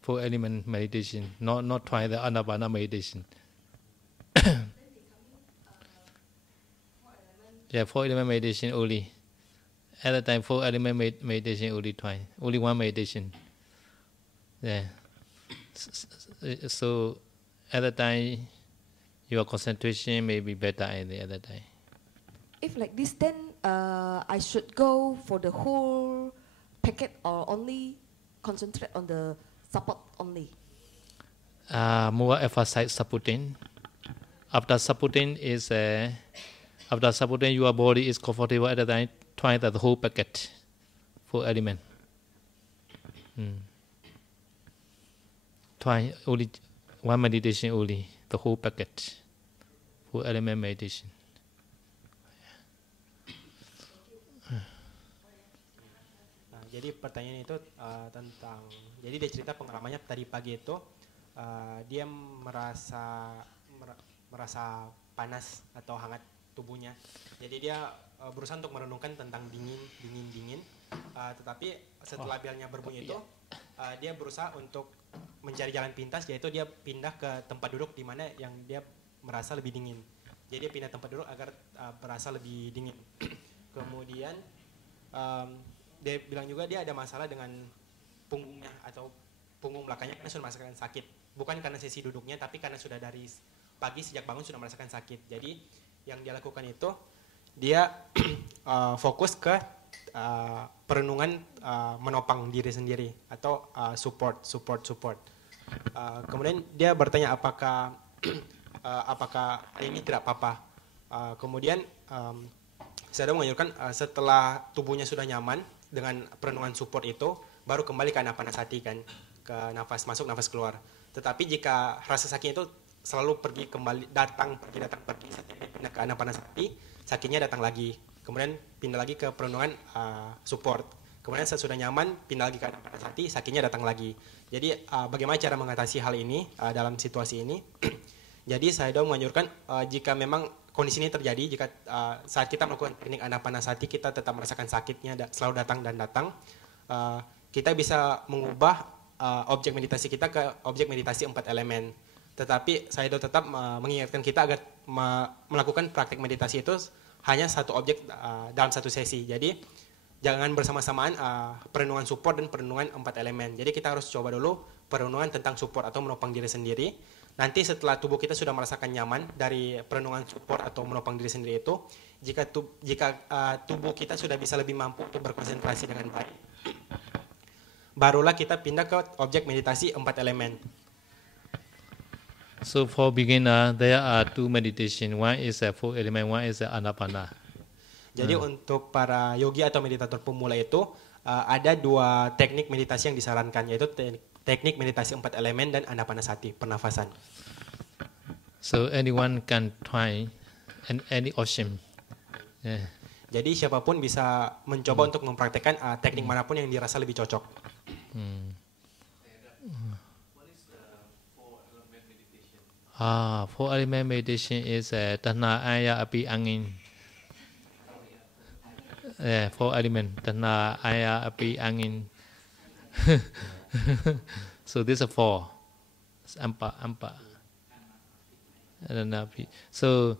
4 element meditation, not try the Anapana meditation. Yeah, 4 element meditation only. At the time, 4 element meditation only try. Only one meditation. Yeah. So at the time, your concentration may be better at the other time. If like this, then I should go for the whole packet or only concentrate on the support only? More emphasize supporting. After supporting your body is comfortable at the time, try the whole packet, 4 element. Try only one meditation only, the whole packet, 4 element meditation. Jadi pertanyaan itu tentang, jadi dia cerita pengalamannya tadi pagi itu dia merasa panas atau hangat tubuhnya. Jadi dia berusaha untuk merenungkan tentang dingin. Tetapi setelah belnya berbunyi itu dia berusaha untuk mencari jalan pintas, yaitu dia pindah ke tempat duduk di mana yang dia merasa lebih dingin. Jadi dia pindah tempat duduk agar berasa lebih dingin. Kemudian dia bilang juga dia ada masalah dengan punggungnya atau punggung belakangnya karena sudah merasakan sakit. Bukan karena sesi duduknya, tapi karena sudah dari pagi sejak bangun sudah merasakan sakit. Jadi yang dia lakukan itu dia fokus ke perenungan menopang diri sendiri atau support. Kemudian dia bertanya apakah ini tidak apa-apa. Kemudian saya menganjurkan setelah tubuhnya sudah nyaman dengan perenungan support itu, baru kembali ke anapanasati kan, ke nafas masuk, nafas keluar. Tetapi jika rasa sakit itu selalu pergi datang, pindah ke anapanasati, sakitnya datang lagi. Kemudian pindah lagi ke perenungan support. Kemudian sesudah nyaman, pindah lagi ke anapanasati, sakitnya datang lagi. Jadi bagaimana cara mengatasi hal ini dalam situasi ini? Jadi saya menganjurkan jika memang kondisi ini terjadi, jika saat kita melakukan teknik anapanasati kita tetap merasakan sakitnya selalu datang, kita bisa mengubah objek meditasi kita ke objek meditasi 4 elemen. Tetapi saya tetap mengingatkan kita agar melakukan praktek meditasi itu hanya satu objek dalam satu sesi. Jadi jangan bersama-samaan perenungan support dan perenungan 4 elemen. Jadi kita harus coba dulu perenungan tentang support atau menopang diri sendiri. Nanti setelah tubuh kita sudah merasakan nyaman dari perenungan support atau menopang diri sendiri itu, jika tubuh kita sudah bisa lebih mampu untuk berkonsentrasi dengan baik, barulah kita pindah ke objek meditasi 4 elemen. So for beginner, there are 2 meditation. One is a 4 element, one is a anapana. Jadi untuk para yogi atau meditator pemula itu ada 2 teknik meditasi yang disarankan, yaitu teknik meditasi 4 elemen dan anapanasati, pernafasan. So anyone can try any option. Yeah. Jadi siapapun bisa mencoba untuk mempraktekkan teknik manapun yang dirasa lebih cocok. 4 element meditation is Tanha Aya Api Angin. 4 element Tanha Aya Api Angin. So this is 4. Ampa. So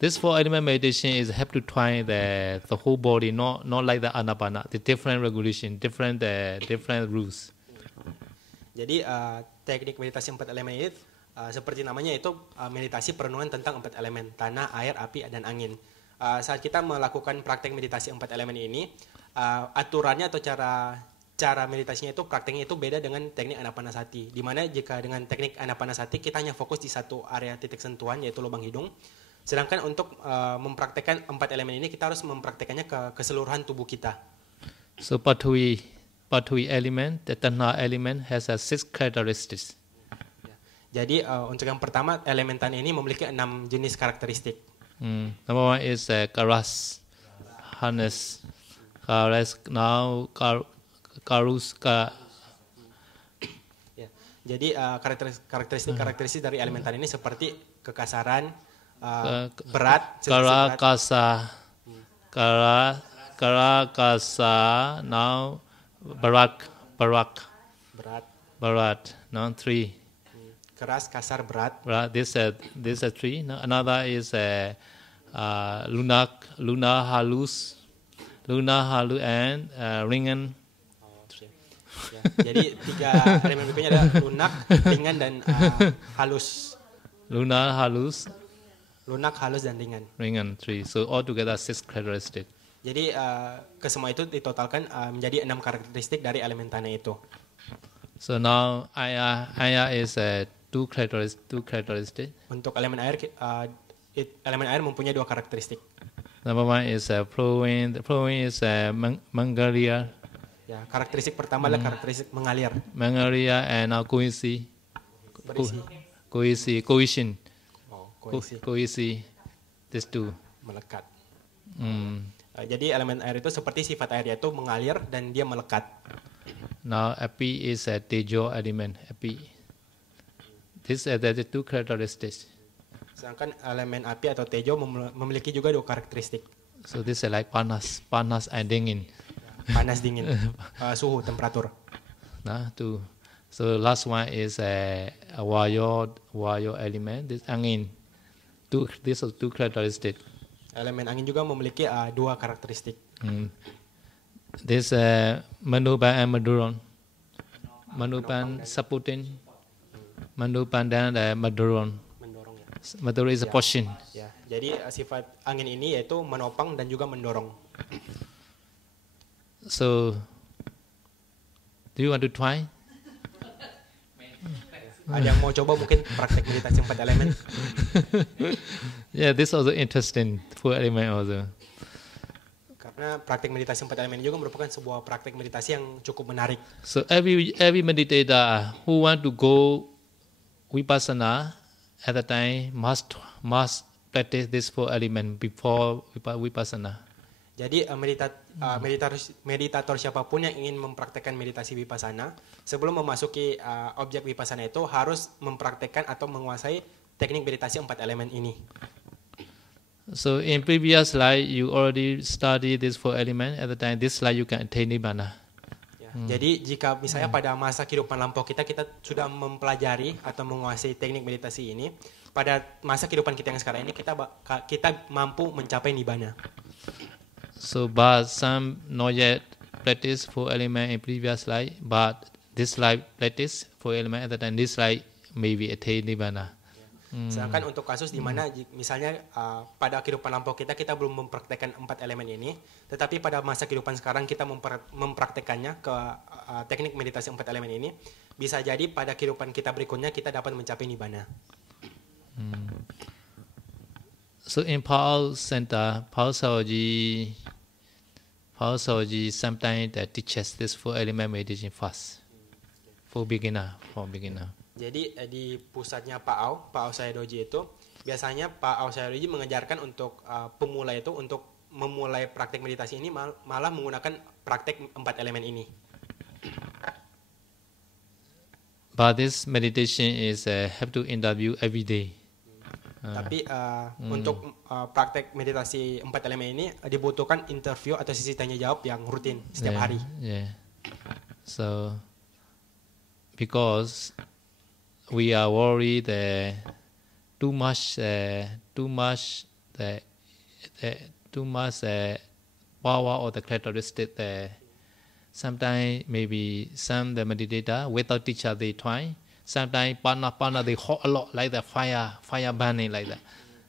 this 4 element meditation is have to try the whole body, not like the anapana, the different regulation, different rules. Jadi teknik meditasi 4 elemen ini seperti namanya itu meditasi perenungan tentang 4 elemen, tanah, air, api, dan angin. Saat kita melakukan praktek meditasi 4 elemen ini, aturannya atau cara cara meditasinya itu prakteknya itu beda dengan teknik anapanasati. Dimana jika dengan teknik anapanasati kita hanya fokus di satu area titik sentuhan yaitu lubang hidung. Sedangkan untuk mempraktekkan 4 elemen ini kita harus mempraktekannya ke keseluruhan tubuh kita. So Pathwi element, the Tanha element has a 6 characteristics. Jadi untuk yang pertama elemen tanah ini memiliki 6 jenis karakteristik. Number 1 is Karas, harness. Karas now Karuska. Jadi karakteristik dari elemen tanah ini seperti kekasaran, berat, Karakasa, now Barak, now 3. Keras, kasar, berat. This is 3. Another is lunar halus and ringan. Jadi 3 elemen berikutnya adalah lunak, ringan dan halus. Lunar, halus. Lunak, halus dan ringan. Ringan 3. So altogether 6 characteristics. Jadi kesemua itu ditotalkan menjadi 6 karakteristik dari elemen tanah itu. So now Aya is 2 characteristics. Untuk elemen air mempunyai 2 karakteristik. Number 1 is flowing. Flowing is Mangalia. Ya, karakteristik pertama adalah karakteristik mengalir. Mangalia and cohesion. Cohesion. These 2. Melekat. Jadi elemen air itu seperti sifat air yaitu mengalir dan dia melekat. Now Api is a Tejo element. Api. These are the 2 characteristics. Sedangkan elemen api atau tejo memiliki juga 2 karakteristik. So this is like panas and dingin. Panas dingin, suhu, temperatur. Nah, 2. So last one is a wayo element. This angin. These are 2 characteristics. Elemen angin juga memiliki 2 karakteristik. This Manupan and Maduron. Manupan supporting. Manupan dan Maduron. Maduron is a portion. Ya, jadi sifat angin ini yaitu menopang dan juga mendorong. So, do you want to try? Ada yang mau coba mungkin praktek meditasi 4 elemen? Yeah, this also interesting. 4 element also. Karena praktek meditasi 4 elemen juga merupakan sebuah praktek meditasi yang cukup menarik. So every meditator who want to go vipassana at the time must practice this 4 element before vipassana. Jadi meditator siapapun yang ingin mempraktekkan meditasi vipassana sebelum memasuki objek vipassana itu harus mempraktekkan atau menguasai teknik meditasi 4 elemen ini. So in previous slide you already studied this 4 element. At the time this slide you can attain nibbana. Jadi jika misalnya pada masa kehidupan lampau kita sudah mempelajari atau menguasai teknik meditasi ini, pada masa kehidupan kita yang sekarang ini kita mampu mencapai nibbana. So but some not yet practice 4 element in previous slide, but this slide practice 4 element at the time this slide maybe attain nibbana. Sedangkan untuk kasus di mana misalnya pada kehidupan lampau kita belum mempraktekkan 4 elemen ini, tetapi pada masa kehidupan sekarang kita mempraktekannya ke teknik meditasi 4 elemen ini, bisa jadi pada kehidupan kita berikutnya kita dapat mencapai nibbana. So in Paul Center, Paul Sawaji sometimes that teaches this 4 element meditation first for beginner. Jadi di pusatnya Pak Ao Sayadoji itu biasanya Pak Ao Sayadoji mengajarkan untuk pemula itu untuk memulai praktek meditasi ini malah menggunakan praktek 4 elemen ini. But this meditation is have to interview every day. Tapi untuk praktek meditasi 4 elemen ini dibutuhkan interview atau sesi tanya jawab yang rutin setiap hari. Yeah. So because we are worried too much power or the characteristic sometimes maybe some the meditator without teacher they try. Sometimes partner they hot a lot like the fire burning like that.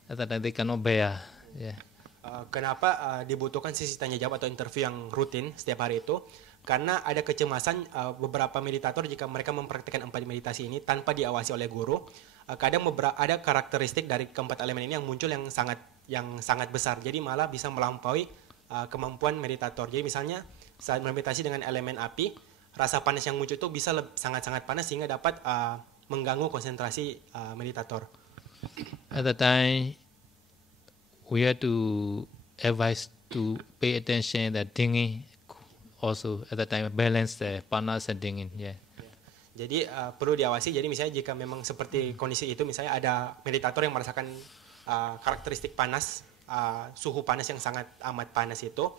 At that time they cannot bear. Yeah. Kenapa dibutuhkan sesi tanya jawab atau interview yang rutin setiap hari itu? karena ada kecemasan beberapa meditator jika mereka mempraktikkan 4 meditasi ini tanpa diawasi oleh guru, kadang ada karakteristik dari keempat elemen ini yang muncul yang sangat besar, jadi malah bisa melampaui kemampuan meditator. Jadi misalnya saat meditasi dengan elemen api, rasa panas yang muncul itu bisa sangat-sangat panas sehingga dapat mengganggu konsentrasi meditator. At the time, we have to advise to pay attention that dingin also at the time balance the panas and dingin. Yeah. Jadi perlu diawasi. Jadi misalnya jika memang seperti kondisi itu, misalnya ada meditator yang merasakan karakteristik panas, suhu panas yang sangat amat panas itu,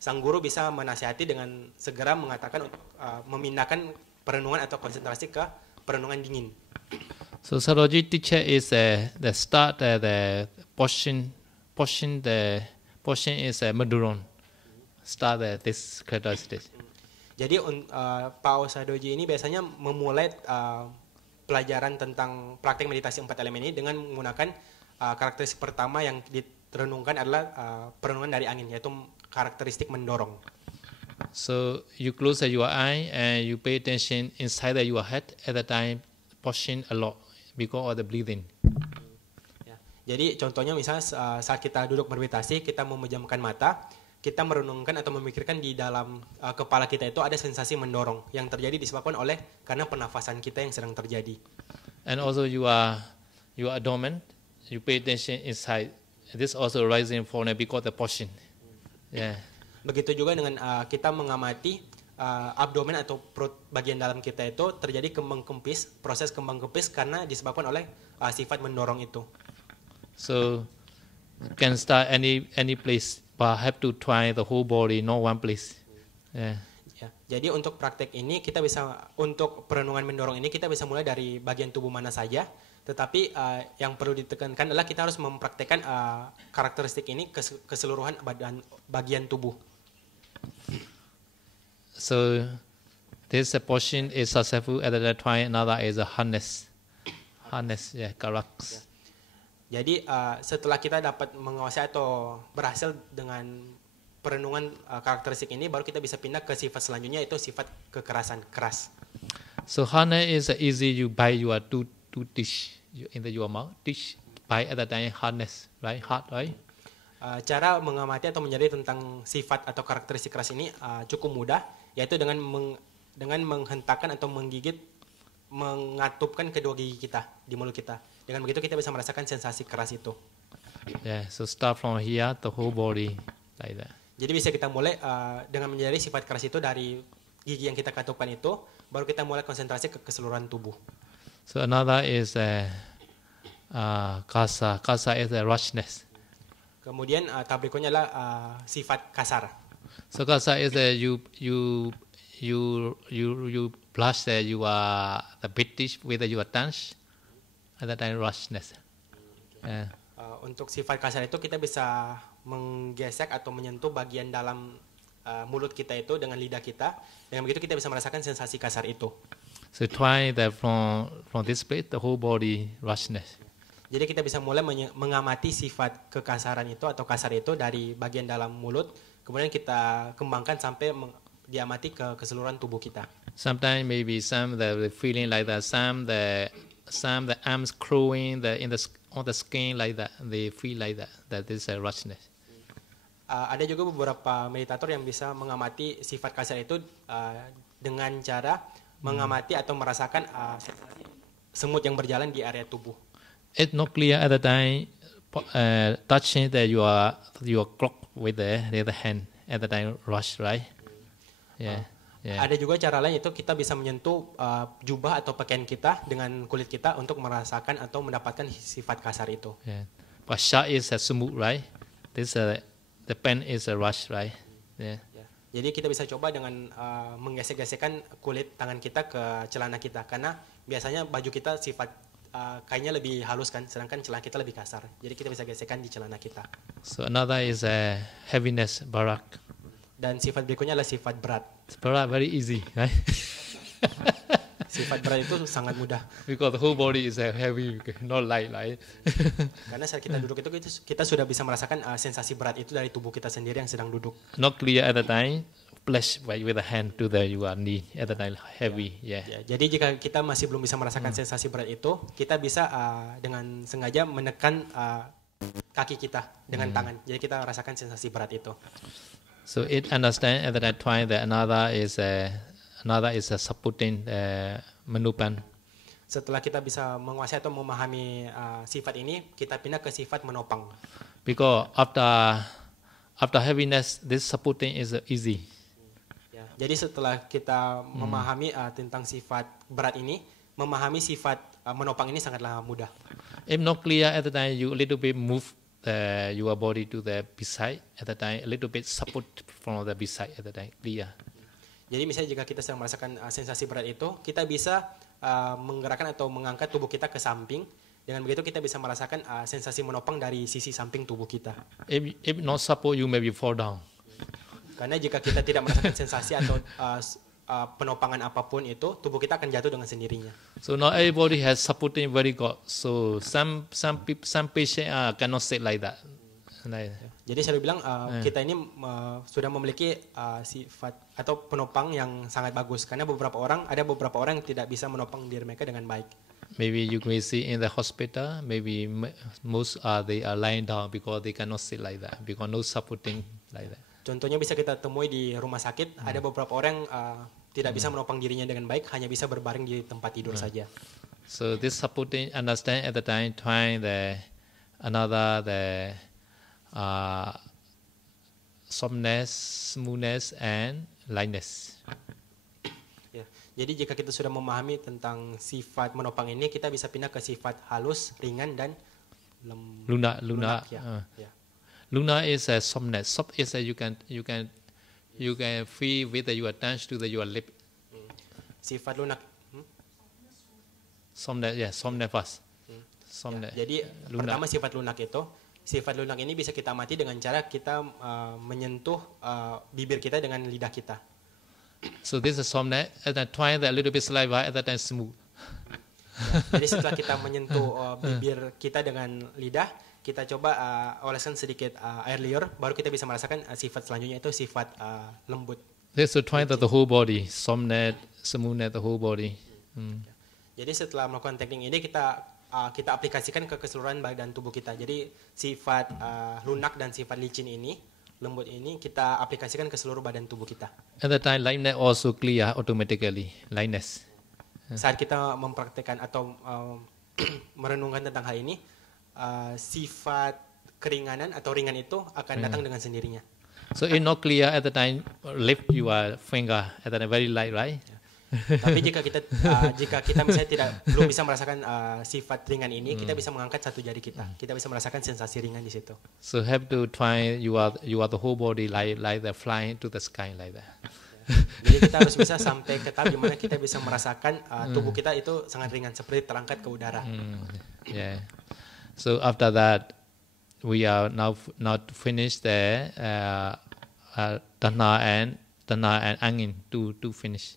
sang guru bisa menasihati dengan segera mengatakan untuk memindahkan perenungan atau konsentrasi ke perenungan dingin. So psychology teacher is the start the portion is Maduron. Start this characteristic. Jadi Pao Sadoji ini biasanya memulai pelajaran tentang praktek meditasi 4 elemen ini dengan menggunakan karakteristik pertama yang direnungkan adalah perenungan dari angin, yaitu karakteristik mendorong. So you close your eye and you pay attention inside your head at the time portion a lot because of the breathing. Jadi contohnya misalnya saat kita duduk bermeditasi, kita memejamkan mata, kita merenungkan atau memikirkan di dalam kepala kita itu ada sensasi mendorong yang terjadi disebabkan karena pernafasan kita yang sedang terjadi. And also you are dormant, you pay attention inside. This also rising from because the portion. Yeah. Begitu juga dengan kita mengamati abdomen atau perut bagian dalam kita itu terjadi kembang kempis, proses kembang kempis karena disebabkan oleh sifat mendorong itu. So you can start any place, but have to try the whole body, not one place. Yeah. Ya, jadi untuk praktek ini kita bisa, untuk perenungan mendorong ini kita bisa mulai dari bagian tubuh mana saja, tetapi yang perlu ditekankan adalah kita harus mempraktekkan karakteristik ini keseluruhan bagian tubuh. So this portion is successful at the try, another is a harness, yeah, correct. Jadi setelah kita dapat menguasai atau berhasil dengan perenungan karakteristik ini, baru kita bisa pindah ke sifat selanjutnya, yaitu sifat kekerasan, keras. So harness is easy. You buy your two dish in your mouth. Dish buy at the time harness, right? Hard, right? Cara mengamati atau menyadari tentang sifat atau karakteristik keras ini cukup mudah, yaitu dengan menghentakkan atau menggigit, mengatupkan kedua gigi kita di mulut kita. Dengan begitu kita bisa merasakan sensasi keras itu. Yeah, so start from here, the whole body, like that. Jadi bisa kita mulai dengan menyadari sifat keras itu dari gigi yang kita katupkan itu, baru kita mulai konsentrasi ke keseluruhan tubuh. So another is kasa. Kasa is a rushness. Kemudian tahap berikutnya adalah sifat kasar. So kasa is you brush the British with your tongue. At that time rushness. Yeah. Untuk sifat kasar itu kita bisa menggesek atau menyentuh bagian dalam mulut kita itu dengan lidah kita. Dengan begitu kita bisa merasakan sensasi kasar itu. So try that from this place, the whole body rushness. Jadi kita bisa mulai mengamati sifat kekasaran itu atau kasar itu dari bagian dalam mulut, kemudian kita kembangkan sampai diamati ke keseluruhan tubuh kita. Sometimes maybe some the feeling like that, some the arms crawling on the skin like that, they feel like that is a rushness. Ada juga beberapa meditator yang bisa mengamati sifat kasar itu dengan cara mengamati atau merasakan sensasi semut yang berjalan di area tubuh. It's not clear at the time touching your clock with the hand at the time rush, right? Yeah. Yeah. Ada juga cara lain, itu kita bisa menyentuh jubah atau pakaian kita dengan kulit kita untuk merasakan atau mendapatkan sifat kasar itu. Yeah. But shot is a smooth, right? This the pen is a rush, right? Yeah. Jadi kita bisa coba dengan menggesek-gesekkan kulit tangan kita ke celana kita, karena biasanya baju kita sifat kainnya lebih halus kan, sedangkan celana kita lebih kasar. Jadi kita bisa gesekkan di celana kita. So another is a heaviness, barak. Dan sifat berikutnya adalah sifat berat. Barak very easy, right? Sifat berat itu sangat mudah. Because the whole body is heavy, not light, right? Karena saat kita duduk itu kita sudah bisa merasakan sensasi berat itu dari tubuh kita sendiri yang sedang duduk. Not clear at the time, splash with the hand to the your knee at the time heavy. Yeah. Jadi jika kita masih belum bisa merasakan sensasi berat itu, kita bisa dengan sengaja menekan kaki kita dengan tangan. Jadi kita rasakan sensasi berat itu. So it understand at that time that another is a supporting menupan. Setelah kita bisa menguasai atau memahami sifat ini, kita pindah ke sifat menopang. Because after heaviness, this supporting is easy. Ya, jadi setelah kita memahami tentang sifat berat ini, memahami sifat menopang ini sangatlah mudah. If not clear at the time, you a little bit move your body to the beside at the time, a little bit support from the beside at the time, clear. Jadi misalnya jika kita sedang merasakan sensasi berat itu, kita bisa menggerakkan atau mengangkat tubuh kita ke samping. Dengan begitu kita bisa merasakan sensasi menopang dari sisi samping tubuh kita. If not support, you maybe fall down. Karena jika kita tidak merasakan sensasi atau penopangan apapun itu, tubuh kita akan jatuh dengan sendirinya. So not everybody has supporting very good. So some patient cannot sit like that. Jadi saya bilang kita ini sudah memiliki sifat atau penopang yang sangat bagus. Karena ada beberapa orang yang tidak bisa menopang diri mereka dengan baik. Maybe you can see in the hospital, maybe most they are lying down because they cannot sit like that, because no supporting like that. Contohnya bisa kita temui di rumah sakit, ada beberapa orang tidak bisa menopang dirinya dengan baik, hanya bisa berbaring di tempat tidur saja. So this supporting understand at the time trying the softness, smoothness, and lightness. Jadi jika kita sudah memahami tentang sifat menopang ini, kita bisa pindah ke sifat halus, ringan, dan lunak. Ya. Lunak is a softness. Soft is a you can feel with your touch to your lip. Sifat lunak. Softness, softness first. Softness. Jadi pertama sifat lunak itu. Sifat lunak ini bisa kita amati dengan cara kita menyentuh bibir kita dengan lidah kita. So this is softness. At that time, a little bit saliva. At that time, smooth. Jadi setelah kita menyentuh bibir kita dengan lidah, kita coba oleskan sedikit air liur, baru kita bisa merasakan sifat selanjutnya itu sifat lembut. This is trying the whole body, softness, smoothness, the whole body. Jadi setelah melakukan teknik ini kita aplikasikan ke keseluruhan badan tubuh kita. Jadi sifat lunak dan sifat licin ini, lembut ini kita aplikasikan ke seluruh badan tubuh kita. At that time, lightness also clear automatically. Lightness. Saat kita mempraktekkan atau merenungkan tentang hal ini, sifat keringanan atau ringan itu akan datang dengan sendirinya. So if not clear at the time, lift your finger at the time, very light, right? Tapi jika kita misalnya belum bisa merasakan sifat ringan ini, kita bisa mengangkat satu jari kita. Kita bisa merasakan sensasi ringan di situ. So have to try you are the whole body like the flying to the sky like that. Jadi kita harus bisa sampai ke tahap dimana kita bisa merasakan tubuh kita itu sangat ringan seperti terangkat ke udara. Yeah. So after that, we are now finished the tanha and angin to finish.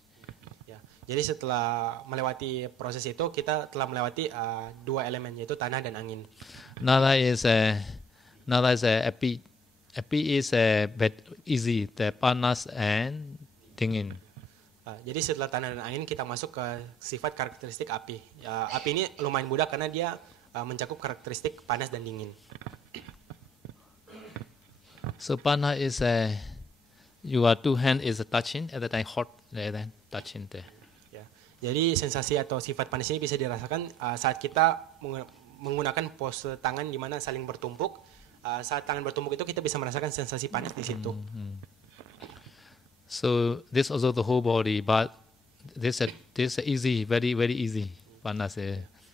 Jadi setelah melewati proses itu, kita telah melewati dua elemen, yaitu tanah dan angin. Another is api. Api is easy, the panas and dingin. Jadi setelah tanah dan angin, kita masuk ke sifat karakteristik api. Api ini lumayan mudah karena dia mencakup karakteristik panas dan dingin. So panas is your two hand is touching at the time hot, then touching there. Jadi sensasi atau sifat panas ini bisa dirasakan saat kita menggunakan pose tangan di mana saling bertumpuk. Saat tangan bertumpuk itu kita bisa merasakan sensasi panas di situ. So this also the whole body, but this easy, very very easy panas.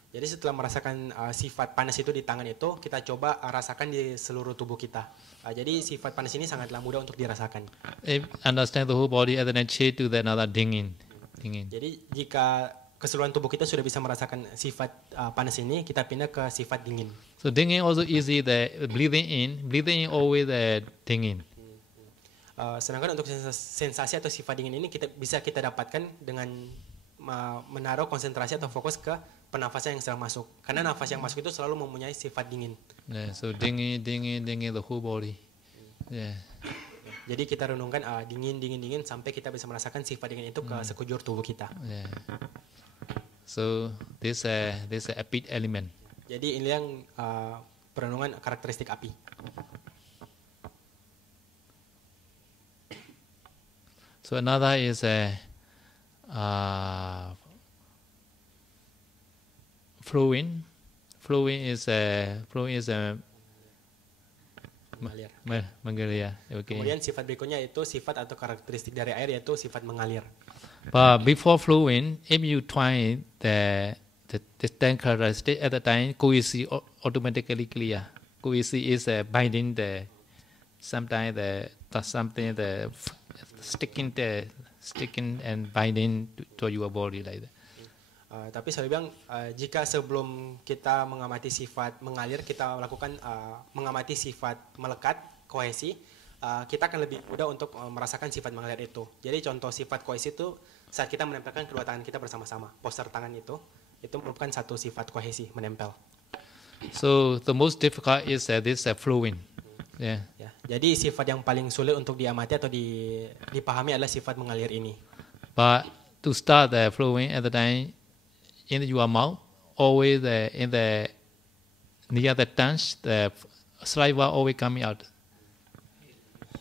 Jadi setelah merasakan sifat panas itu di tangan itu, kita coba rasakan di seluruh tubuh kita. Jadi sifat panas ini sangatlah mudah untuk dirasakan. If understand the whole body, and then change to the another dingin. Jadi jika keseluruhan tubuh kita sudah bisa merasakan sifat panas ini, kita pindah ke sifat dingin. So dingin also easy, the breathing in always the dingin. Sedangkan untuk sensasi atau sifat dingin ini bisa kita dapatkan dengan menaruh konsentrasi atau fokus ke pernafasan yang sedang masuk. Karena nafas yang masuk itu selalu mempunyai sifat dingin. Yeah, so dingin the whole body. Yeah. Jadi kita renungkan dingin sampai kita bisa merasakan sifat dingin itu ke sekujur tubuh kita. Yeah. So this epic element. Jadi ini yang perenungan karakteristik api. So another is flowing. Flowing is mengalir. Okay. Kemudian sifat berikutnya itu sifat atau karakteristik dari air yaitu sifat mengalir. But before flowing, if you try the 10 characteristics at the time, cohesive automatically clear. Cohesive is binding sometimes sticking and binding to your body like that. Tapi saya bilang jika sebelum kita mengamati sifat mengalir, kita lakukan mengamati sifat melekat, kohesi, kita akan lebih mudah untuk merasakan sifat mengalir itu. Jadi contoh sifat kohesi itu saat kita menempelkan kedua tangan kita bersama-sama, poster tangan itu merupakan satu sifat kohesi, menempel. So the most difficult is this flowing. Yeah. Ya, jadi sifat yang paling sulit untuk diamati atau dipahami adalah sifat mengalir ini. But to start the flowing at the time, in your mouth, always near the tongue, the saliva always coming out.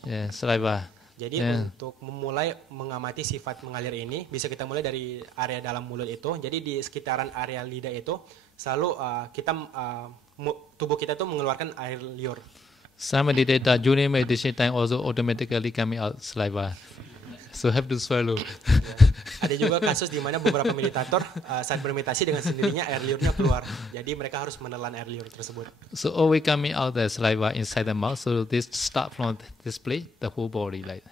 Yeah, saliva. Jadi untuk memulai mengamati sifat mengalir ini, bisa kita mulai dari area dalam mulut itu. Jadi di sekitaran area lidah itu, selalu tubuh kita itu mengeluarkan air liur. Some meditator during meditation time also automatically coming out saliva. So have to swallow. Ada juga kasus di mana beberapa meditator saat bermeditasi dengan sendirinya air liurnya keluar. Jadi mereka harus menelan air liur tersebut. So always coming out the saliva inside the mouth. So this start from this place, the whole body like.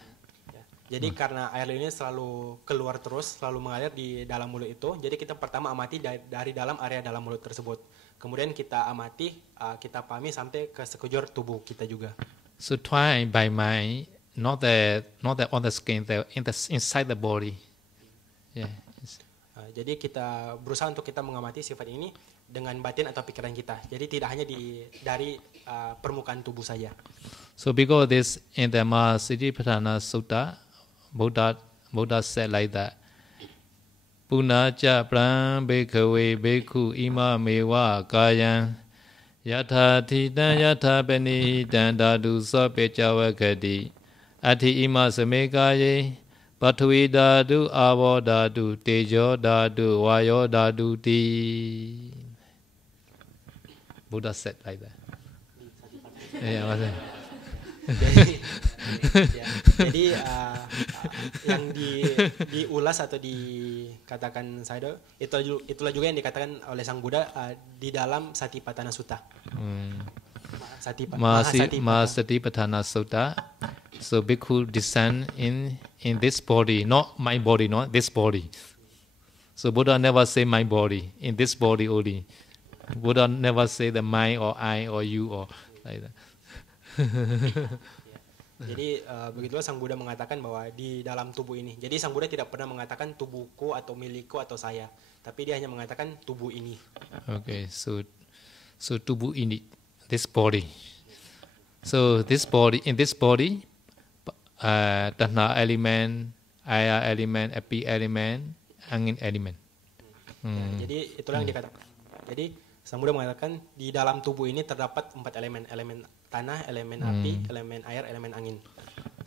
Jadi karena air liurnya selalu keluar terus, selalu mengalir di dalam mulut itu. Jadi kita pertama amati dari dalam area dalam mulut tersebut. Kemudian kita amati, kita pahami sampai ke sekujur tubuh kita juga. So try by mind. Not on the skin, inside the body. Yeah. Jadi kita berusaha untuk kita mengamati sifat ini dengan batin atau pikiran kita. Jadi tidak hanya dari permukaan tubuh saja. So because this in the Mahasatipatthana Sutta, Buddha said like that. Punaca pram bhikkhave bhikkhu ima mewa kayam yatha thita yatha panihitam dhatu sapecavakati. Ati ima samekaye patwi dhatu avo dhatu tejo dhatu vayo dhatu ti. Buddha said like that. Jadi yang diulas atau dikatakan Sayadaw itulah juga yang dikatakan oleh Sang Buddha di dalam Satipatthana Sutta. Mahasatipatthana Sutta. So bhikkhu descend in this body, not my body, not this body. So Buddha never say my body, in this body only. Buddha never say the mind or I or you or like that. Jadi begitulah Sang Buddha mengatakan bahwa di dalam tubuh ini. Jadi Sang Buddha tidak pernah mengatakan tubuhku atau milikku atau saya, tapi dia hanya mengatakan tubuh ini. Okay, so tubuh ini, this body. So this body, in this body, Tanha element, Aya element, Api element, Angin element. Jadi itulah yang dikatakan. Jadi Sang Buddha mengatakan di dalam tubuh ini terdapat 4 elemen, elemen tanah, elemen api, elemen air, elemen angin.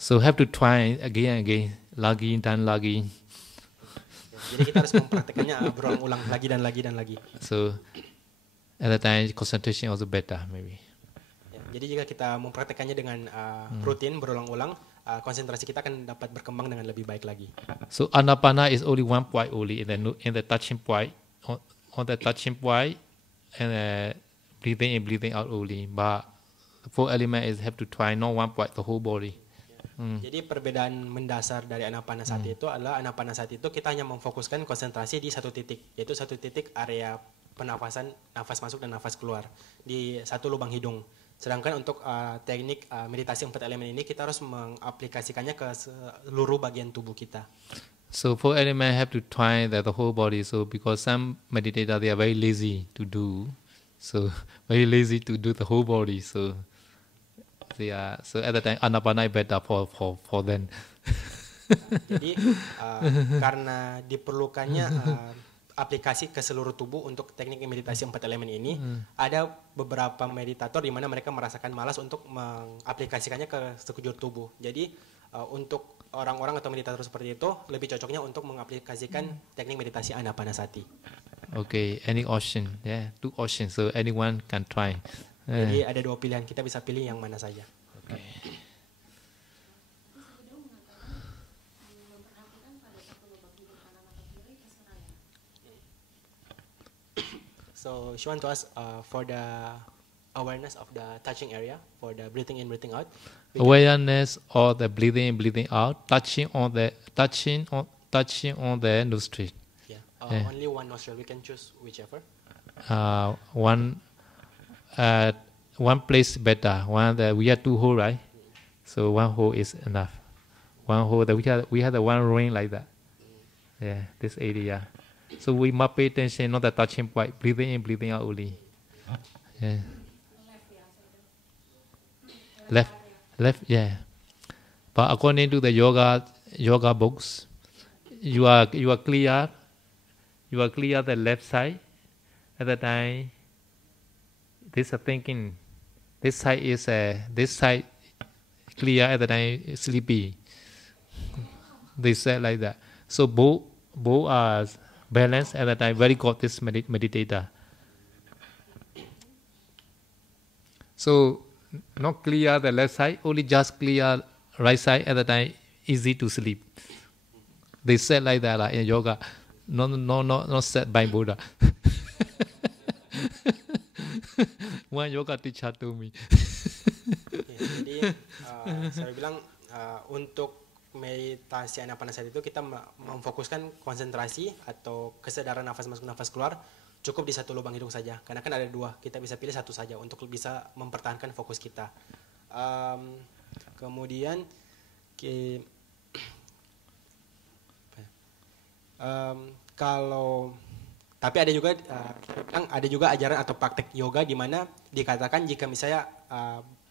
So have to try again, lagi dan lagi. Jadi kita harus mempraktekannya berulang-ulang lagi dan lagi dan lagi. So at the time concentration also better maybe. Jadi jika kita mempraktekannya dengan rutin berulang-ulang, konsentrasi kita akan dapat berkembang dengan lebih baik lagi. So Anapana is only one point only in the touching point, on the touching point, and breathing in, breathing out only. But the 4 element is have to try not one point, the whole body. Jadi perbedaan mendasar dari Anapanasati itu adalah Anapanasati itu kita hanya memfokuskan konsentrasi di satu titik, yaitu satu titik area penafasan, nafas masuk dan nafas keluar di satu lubang hidung. Sedangkan untuk teknik meditasi 4 elemen ini kita harus mengaplikasikannya ke seluruh bagian tubuh kita. So 4 element have to try the whole body. So because some meditators they are very lazy to do, so very lazy to do the whole body. So they are. So at the time, Anapana is better for them. Jadi karena diperlukannya aplikasi ke seluruh tubuh untuk teknik meditasi 4 elemen ini, ada beberapa meditator di mana mereka merasakan malas untuk mengaplikasikannya ke sekujur tubuh. Jadi untuk orang-orang atau meditator seperti itu lebih cocoknya untuk mengaplikasikan teknik meditasi Anapanasati. Okay, any option, yeah, 2 options, so anyone can try. Jadi ada 2 pilihan, kita bisa pilih yang mana saja. Okay. So she want to ask for the awareness of the touching area, for the breathing in, breathing out. Awareness of the breathing in, breathing out, touching on the nostril. Yeah. Only one nostril. We can choose whichever. One place better. We have 2 hole, right? So 1 hole is enough. 1 hole that we have the 1 ring like that. Yeah, this area. So we must pay attention, not the touching point. Breathing in, breathing out only. Yeah. Left, yeah. But according to the yoga books, you are clear. You are clear the left side. At the time, this is thinking. This side clear. At the time, sleepy. They said like that. So both are balanced at the time. Very good, this meditator. So not clear the left side, only just clear right side at the time. Easy to sleep. They said like that in yoga. Not said by Buddha. One yoga teacher told me. Jadi saya bilang untuk meditasi Anapanasati itu kita memfokuskan konsentrasi atau kesadaran nafas masuk nafas keluar cukup di 1 lubang hidung saja. Karena kan ada 2, kita bisa pilih 1 saja untuk bisa mempertahankan fokus kita. Kemudian tapi ada juga ajaran atau praktek yoga di mana dikatakan jika misalnya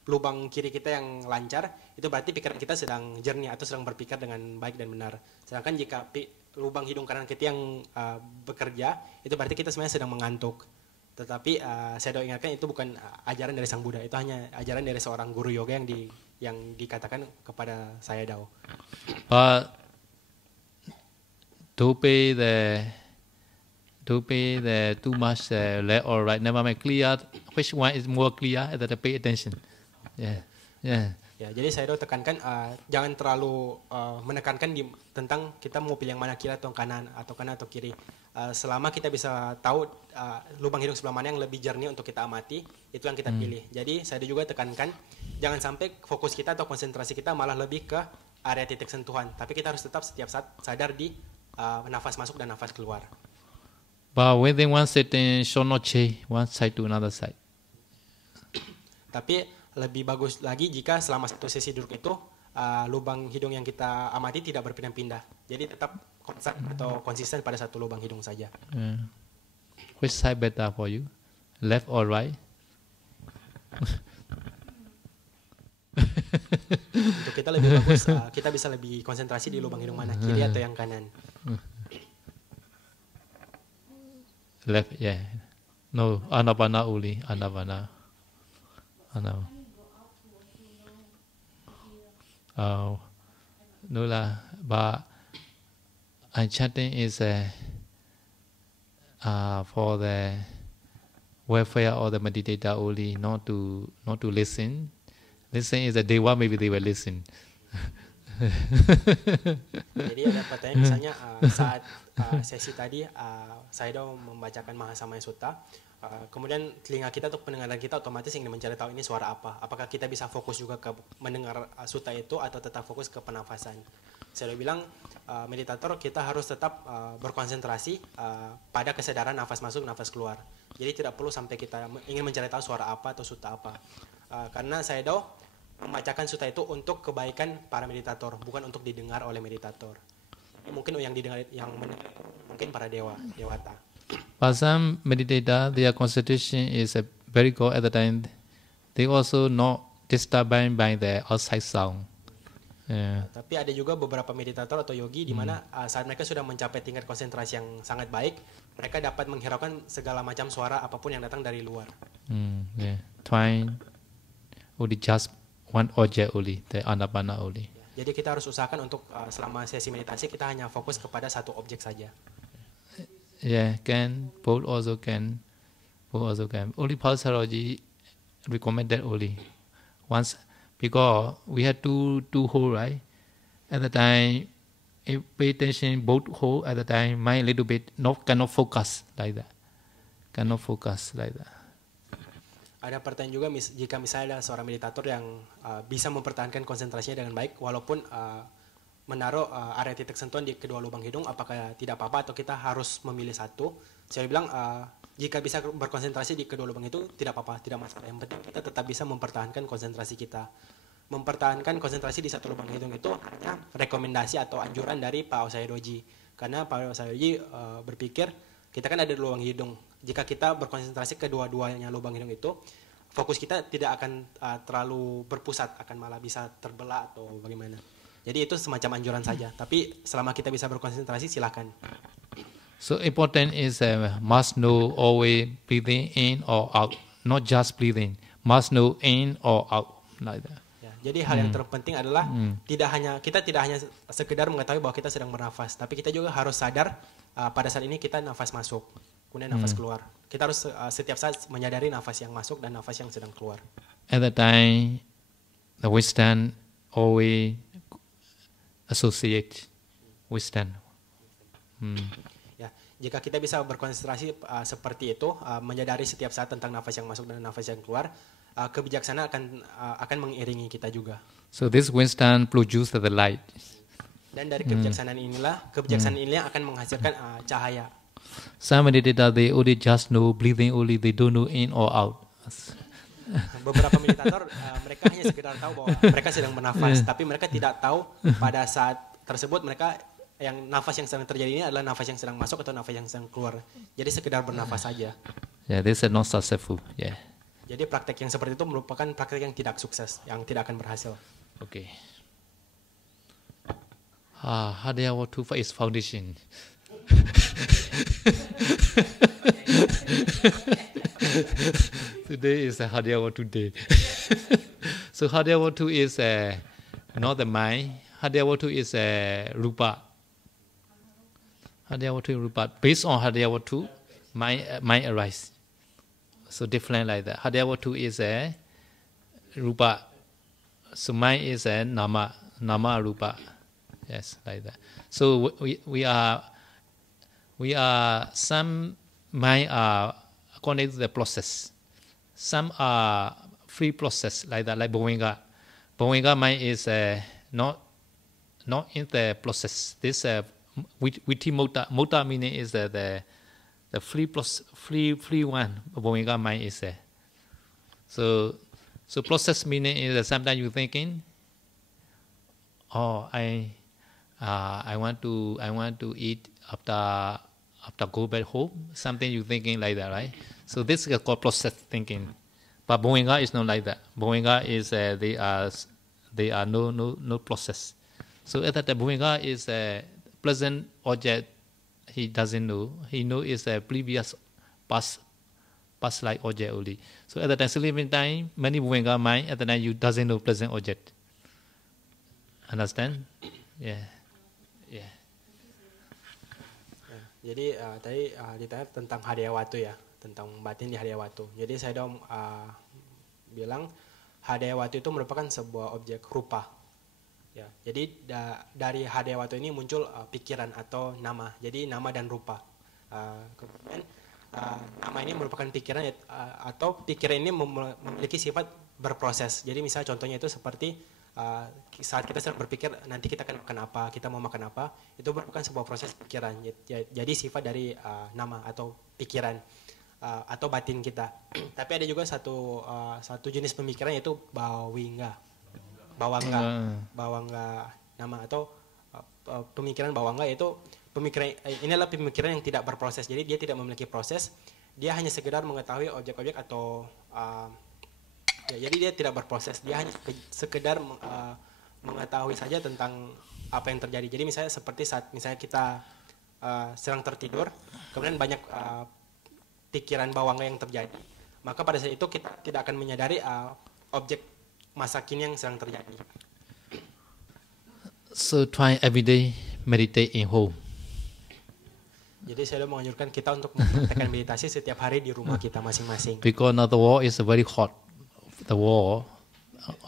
lubang kiri kita yang lancar, itu berarti pikiran kita sedang jernih atau sedang berpikir dengan baik dan benar. Sedangkan jika lubang hidung kanan kita yang bekerja, itu berarti kita sebenarnya sedang mengantuk. Tetapi saya ingatkan itu bukan ajaran dari Sang Buddha, itu hanya ajaran dari seorang guru yoga yang dikatakan kepada saya Dao. But to pay the too much left or right, never mind, clear. Which one is more clear? That pay attention. Yeah. Ya, jadi saya tekankan jangan terlalu menekankan tentang kita mau pilih yang mana, kiri atau kanan atau kiri. Selama kita bisa tahu lubang hidung sebelah mana yang lebih jernih untuk kita amati, itu yang kita pilih. Jadi saya juga tekankan jangan sampai fokus kita atau konsentrasi kita malah lebih ke area titik sentuhan, tapi kita harus tetap setiap saat sadar di nafas masuk dan nafas keluar. But within one sitting, should not change one side to another side. Tapi lebih bagus lagi jika selama 1 sesi duduk itu lubang hidung yang kita amati tidak berpindah-pindah. Jadi tetap konsisten pada 1 lubang hidung saja. Which side better for you? Left or right? Untuk kita lebih bagus, kita bisa lebih konsentrasi di lubang hidung mana, kiri atau yang kanan. Left, yeah. No, Anapana only. Anapana. Oh, no lah. But chanting is for the welfare of the meditator only, not to listen. Listen is a dewa, maybe they will listen. Jadi ada pertanyaan misalnya saat sesi tadi saya membacakan Mahasamaya Sutta, kemudian telinga kita atau pendengaran kita otomatis ingin mencari tahu ini suara apa. Apakah kita bisa fokus juga ke mendengar sutta itu atau tetap fokus ke pernafasan? Saya bilang meditator kita harus tetap berkonsentrasi pada kesadaran nafas masuk, nafas keluar. Jadi tidak perlu sampai kita ingin mencari tahu suara apa atau sutta apa. Karena saya membacakan sutta itu untuk kebaikan para meditator, bukan untuk didengar oleh meditator. Mungkin yang didengar, yang mendengar mungkin para dewata. But some meditator, their concentration is very good at the time. They also not disturbed by the outside sound. Tapi ada juga beberapa meditator atau yogi di mana saat mereka sudah mencapai tingkat konsentrasi yang sangat baik, mereka dapat menghiraukan segala macam suara apapun yang datang dari luar. Try only just one object only, the anapana only. Jadi kita harus usahakan untuk selama sesi meditasi kita hanya fokus kepada satu objek saja. Can both also can. Only pulsology recommended only once, because we had two hole, right? At the time, if pay attention both hole at the time, mind little bit cannot focus like that. Ada pertanyaan juga jika misalnya ada seorang meditator yang bisa mempertahankan konsentrasinya dengan baik walaupun menaruh area titik sentuhan di kedua lubang hidung, apakah tidak apa-apa atau kita harus memilih satu? Saya bilang jika bisa berkonsentrasi di kedua lubang itu tidak apa-apa, tidak masalah. Yang penting kita tetap bisa mempertahankan konsentrasi kita. Mempertahankan konsentrasi di satu lubang hidung itu hanya rekomendasi atau anjuran dari Pak Osayi Doji. Karena Pak Osayi Doji berpikir kita kan ada lubang hidung. Jika kita berkonsentrasi kedua-duanya lubang hidung itu, fokus kita tidak akan terlalu berpusat, akan malah bisa terbelah atau bagaimana. Jadi itu semacam anjuran saja. Tapi selama kita bisa berkonsentrasi silakan. So important is must know always breathing in or out, not just breathing. Must know in or out like that. Jadi hal yang terpenting adalah kita tidak hanya sekedar mengetahui bahwa kita sedang bernafas, tapi kita juga harus sadar pada saat ini kita nafas masuk, kemudian nafas keluar. Kita harus setiap saat menyadari nafas yang masuk dan nafas yang sedang keluar. At the time, the wisdom always associate wisdom. Jika kita bisa berkonsentrasi seperti itu, menyadari setiap saat tentang nafas yang masuk dan nafas yang keluar, kebijaksanaan akan mengiringi kita juga. So this wisdom produces the light. Dan dari kebijaksanaan inilah akan menghasilkan cahaya. Some meditator they only just know breathing only, they don't know in or out. Beberapa meditator mereka hanya sekedar tahu bahwa mereka sedang bernafas, tapi mereka tidak tahu pada saat tersebut mereka yang nafas yang sedang terjadi ini adalah nafas yang sedang masuk atau nafas yang sedang keluar. Jadi sekedar bernafas saja. This is not successful. Jadi praktek yang seperti itu merupakan praktek yang tidak sukses, yang tidak akan berhasil. Okay. Hadaya Watu is foundation. Today is a Hadaya Watu day. So Hadaya Watu is not the mind. Hadaya Watu is rupa. Hadaya Watu is rupa. Based on Hadaya Watu, mind arise. So different like that. Hadaya Watu is rupa. So mind is nama rupa. Yes, like that. So we are some mind are connected to the process. Some are free process like that, like Bhovenga. Bhovenga mind is not in the process. This Viti Mota. Mota meaning is the free one. Bhovenga mind is there. So process meaning is that sometimes you thinking, I want to eat after go back home. Something you thinking like that, right? So this is called process thinking. But Bhovenga is not like that. Bhovenga is they are no process. So at that Bhovenga is a present object. He doesn't know. He know is a previous past like object only. So at the time sleeping time, many Bhovenga mind at the time you doesn't know present object. Understand? Yeah. Jadi tadi ditanya tentang Hadaya Watu ya, tentang batin di Hadaya Watu. Jadi saya bilang Hadaya Watu itu merupakan sebuah objek rupa. Ya, jadi dari Hadaya Watu ini muncul pikiran atau nama. Jadi nama dan rupa. Kemudian nama ini merupakan pikiran atau pikiran ini memiliki sifat berproses. Jadi misalnya contohnya itu seperti saat kita sedang berpikir nanti kita akan makan apa, kita mau makan apa, itu merupakan sebuah proses pikiran. Jadi sifat dari nama atau pikiran atau batin kita. Tapi ada juga satu jenis pemikiran yaitu bawangga nama atau pemikiran bawangga, yaitu pemikiran ini adalah pemikiran yang tidak berproses. Jadi dia tidak memiliki proses, dia hanya sekedar mengetahui objek-objek atau Ya, jadi dia tidak berproses, dia hanya sekedar mengetahui saja tentang apa yang terjadi. Jadi misalnya seperti saat misalnya kita sedang tertidur, kemudian banyak pikiran bawang yang terjadi, maka pada saat itu kita tidak akan menyadari objek masa kini yang sedang terjadi. So try every day meditate in home. Jadi saya menganjurkan kita untuk mempraktekkan meditasi setiap hari di rumah kita masing-masing. Because now the world is very hot. The world,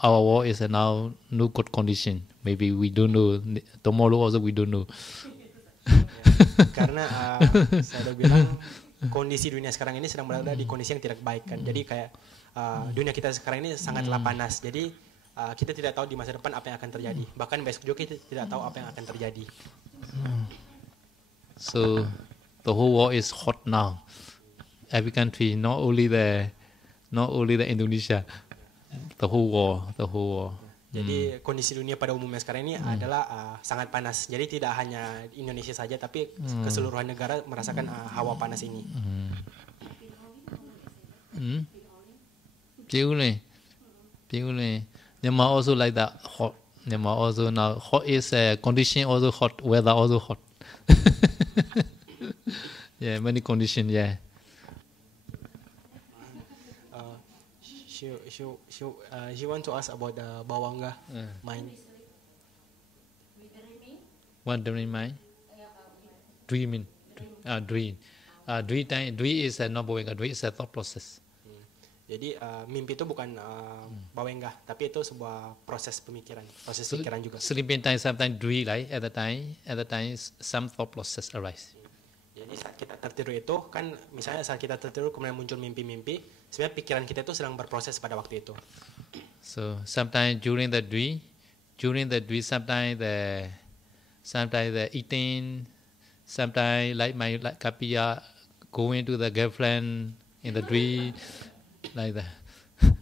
our world is now no good condition. Maybe we don't know. Tomorrow also we don't know. Karena saya udah bilang kondisi dunia sekarang ini sedang berada di kondisi yang tidak baik kan. Jadi kayak dunia kita sekarang ini sangatlah panas. Jadi kita tidak tahu di masa depan apa yang akan terjadi. Bahkan besok juga kita tidak tahu apa yang akan terjadi. So the whole world is hot now. Every country, not only the Indonesia, the whole world. Jadi kondisi dunia pada umumnya sekarang ini adalah sangat panas. Jadi tidak hanya Indonesia saja, tapi keseluruhan negara merasakan hawa panas ini. Myanmar also like that hot. Myanmar also now hot is condition also hot, weather also hot. Yeah, many condition. Yeah. She want to ask about the Bawangga mine. What do you mean? Dreaming. Dream. Dream is not Bawangga. Dream is a thought process. Jadi mimpi itu bukan Bawangga, tapi itu sebuah proses pemikiran, proses pikiran juga. Sleeping time sometimes dream, right? At the time, some thought process arise. Jadi saat kita tertidur itu kan, misalnya saat kita tertidur kemudian muncul mimpi-mimpi, sebenarnya pikiran kita itu sedang berproses pada waktu itu. So sometimes during the dream, sometimes the eating, sometimes like Kapia going to the girlfriend in the dream, like that.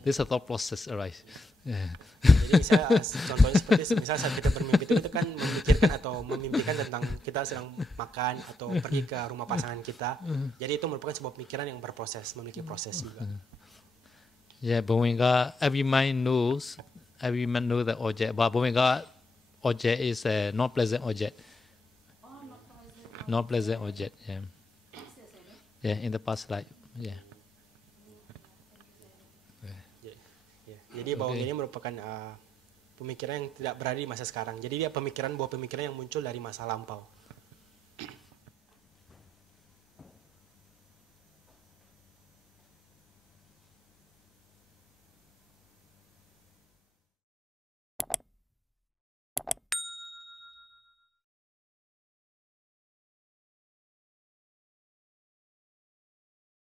This is a thought process arise. Yeah. Jadi misalnya contohnya seperti misalnya saat kita bermimpi itu kita kan memikirkan atau memimpikan tentang kita sedang makan atau pergi ke rumah pasangan kita. Jadi itu merupakan sebuah pikiran yang berproses, memiliki proses juga. Yeah, Bawangga, every mind knows the object, but Bawangga object is a not pleasant object. Not pleasant object. Yeah. Yeah, in the past life. Yeah. Jadi Bawangga ini merupakan pemikiran yang tidak berada di masa sekarang. Jadi dia buah pemikiran yang muncul dari masa lampau.